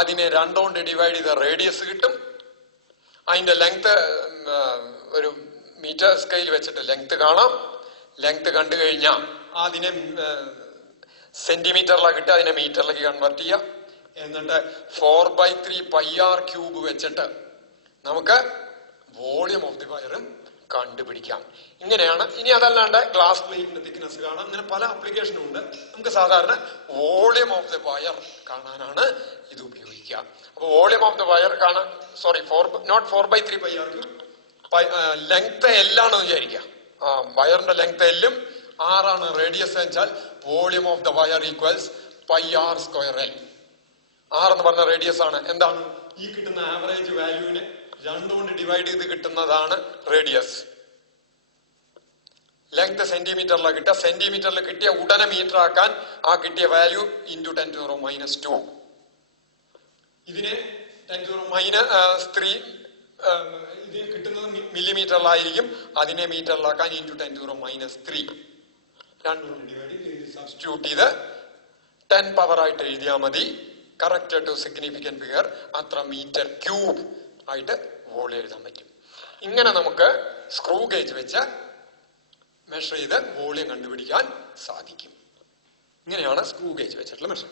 അതിനെ 2 കൊണ്ട് ഡിവൈഡ് ചെയ്ത റേഡിയസ് കിട്ടും. അതിന്റെ ലെങ്ത് ഒരു മീറ്റർ സ്കെയിൽ വെച്ചിട്ട് ലെങ്ത് കാണാം. ലെങ്ത് കണ്ടു കഴിഞ്ഞാൽ അതിനെ സെന്റിമീറ്ററിലാണ് കിട്ടുക. അതിനെ മീറ്ററിലേക്ക് കൺവെർട്ട് ചെയ്യാം. എന്നിട്ട് 4/3 πr³ വെച്ചിട്ട് നമുക്ക് വോളിയം ഓഫ് ദി വയറും കണ്ടുപിടിക്കാം. ഇങ്ങനെയാണ്. ഇനി അതല്ലാണ്ട് ഗ്ലാസ് പ്ലേറ്റിന്റെ തിക്നെസ് കാണാം. അങ്ങനെ പല ആപ്ലിക്കേഷനും ഉണ്ട്. നമുക്ക് സാധാരണ വോളിയം ഓഫ് ദി വയർ കാണാനാണ് ഇത് ഉപയോഗിക്കുക. അപ്പൊ വോളിയം ഓഫ് ദി വയർ കാണാൻ നോട്ട് 4/3 πr³, ലെങ്ത് എല്ലാണെന്ന് വിചാരിക്കുക. വയറിന്റെ ലെങ്ത് എല്ലും, ആറാണ് റേഡിയസ് വെച്ചാൽ volume of the wire equals πr²L. 6 എന്ന് പറഞ്ഞ റേഡിയസ് ആണ്. എന്താണ് ഈ കിട്ടുന്ന ആവറേജ് വാല്യൂവിനെ 2 കൊണ്ട് ഡിവൈഡ് ചെയ്ത് കിട്ടുന്നതാണ് റേഡിയസ്. ലെങ്ത് സെന്റിമീറ്ററിലാണ് കിട്ടുക. സെന്റിമീറ്ററിൽ കിട്ടിയ ഉടനെ മീറ്റർ ആക്കാൻ ആ കിട്ടിയ വാല്യൂ ഇൻറ്റു 10⁻². ഇതിനെ 10⁻³ ഇത് കിട്ടുന്നത് മില്ലിമീറ്ററിലായിരിക്കും. അതിനെ മീറ്ററിലാക്കാൻ ഇൻറ്റു 10⁻³ 2 കൊണ്ട് ഡിവൈഡ് ചെയ്ത് സബ്സ്റ്റിറ്റ്യൂട്ട് ചെയ്ത് 10 പവർ ആയിട്ട് എഴുതിയാൽ മതി. കറക്റ്റ് ടു സിഗ്നിഫിക്കന്റ് ഫിഗർ അത്ര m³ ആയിട്ട് വോളിയം എഴുതാൻ പറ്റും. ഇങ്ങനെ നമുക്ക് സ്ക്രൂ ഗേജ് വെച്ച് മെഷർ ചെയ്ത് വോളിയം കണ്ടുപിടിക്കാൻ സാധിക്കും. ഇങ്ങനെയാണ് സ്ക്രൂ ഗേജ് വെച്ചിട്ടുള്ള മെഷർ.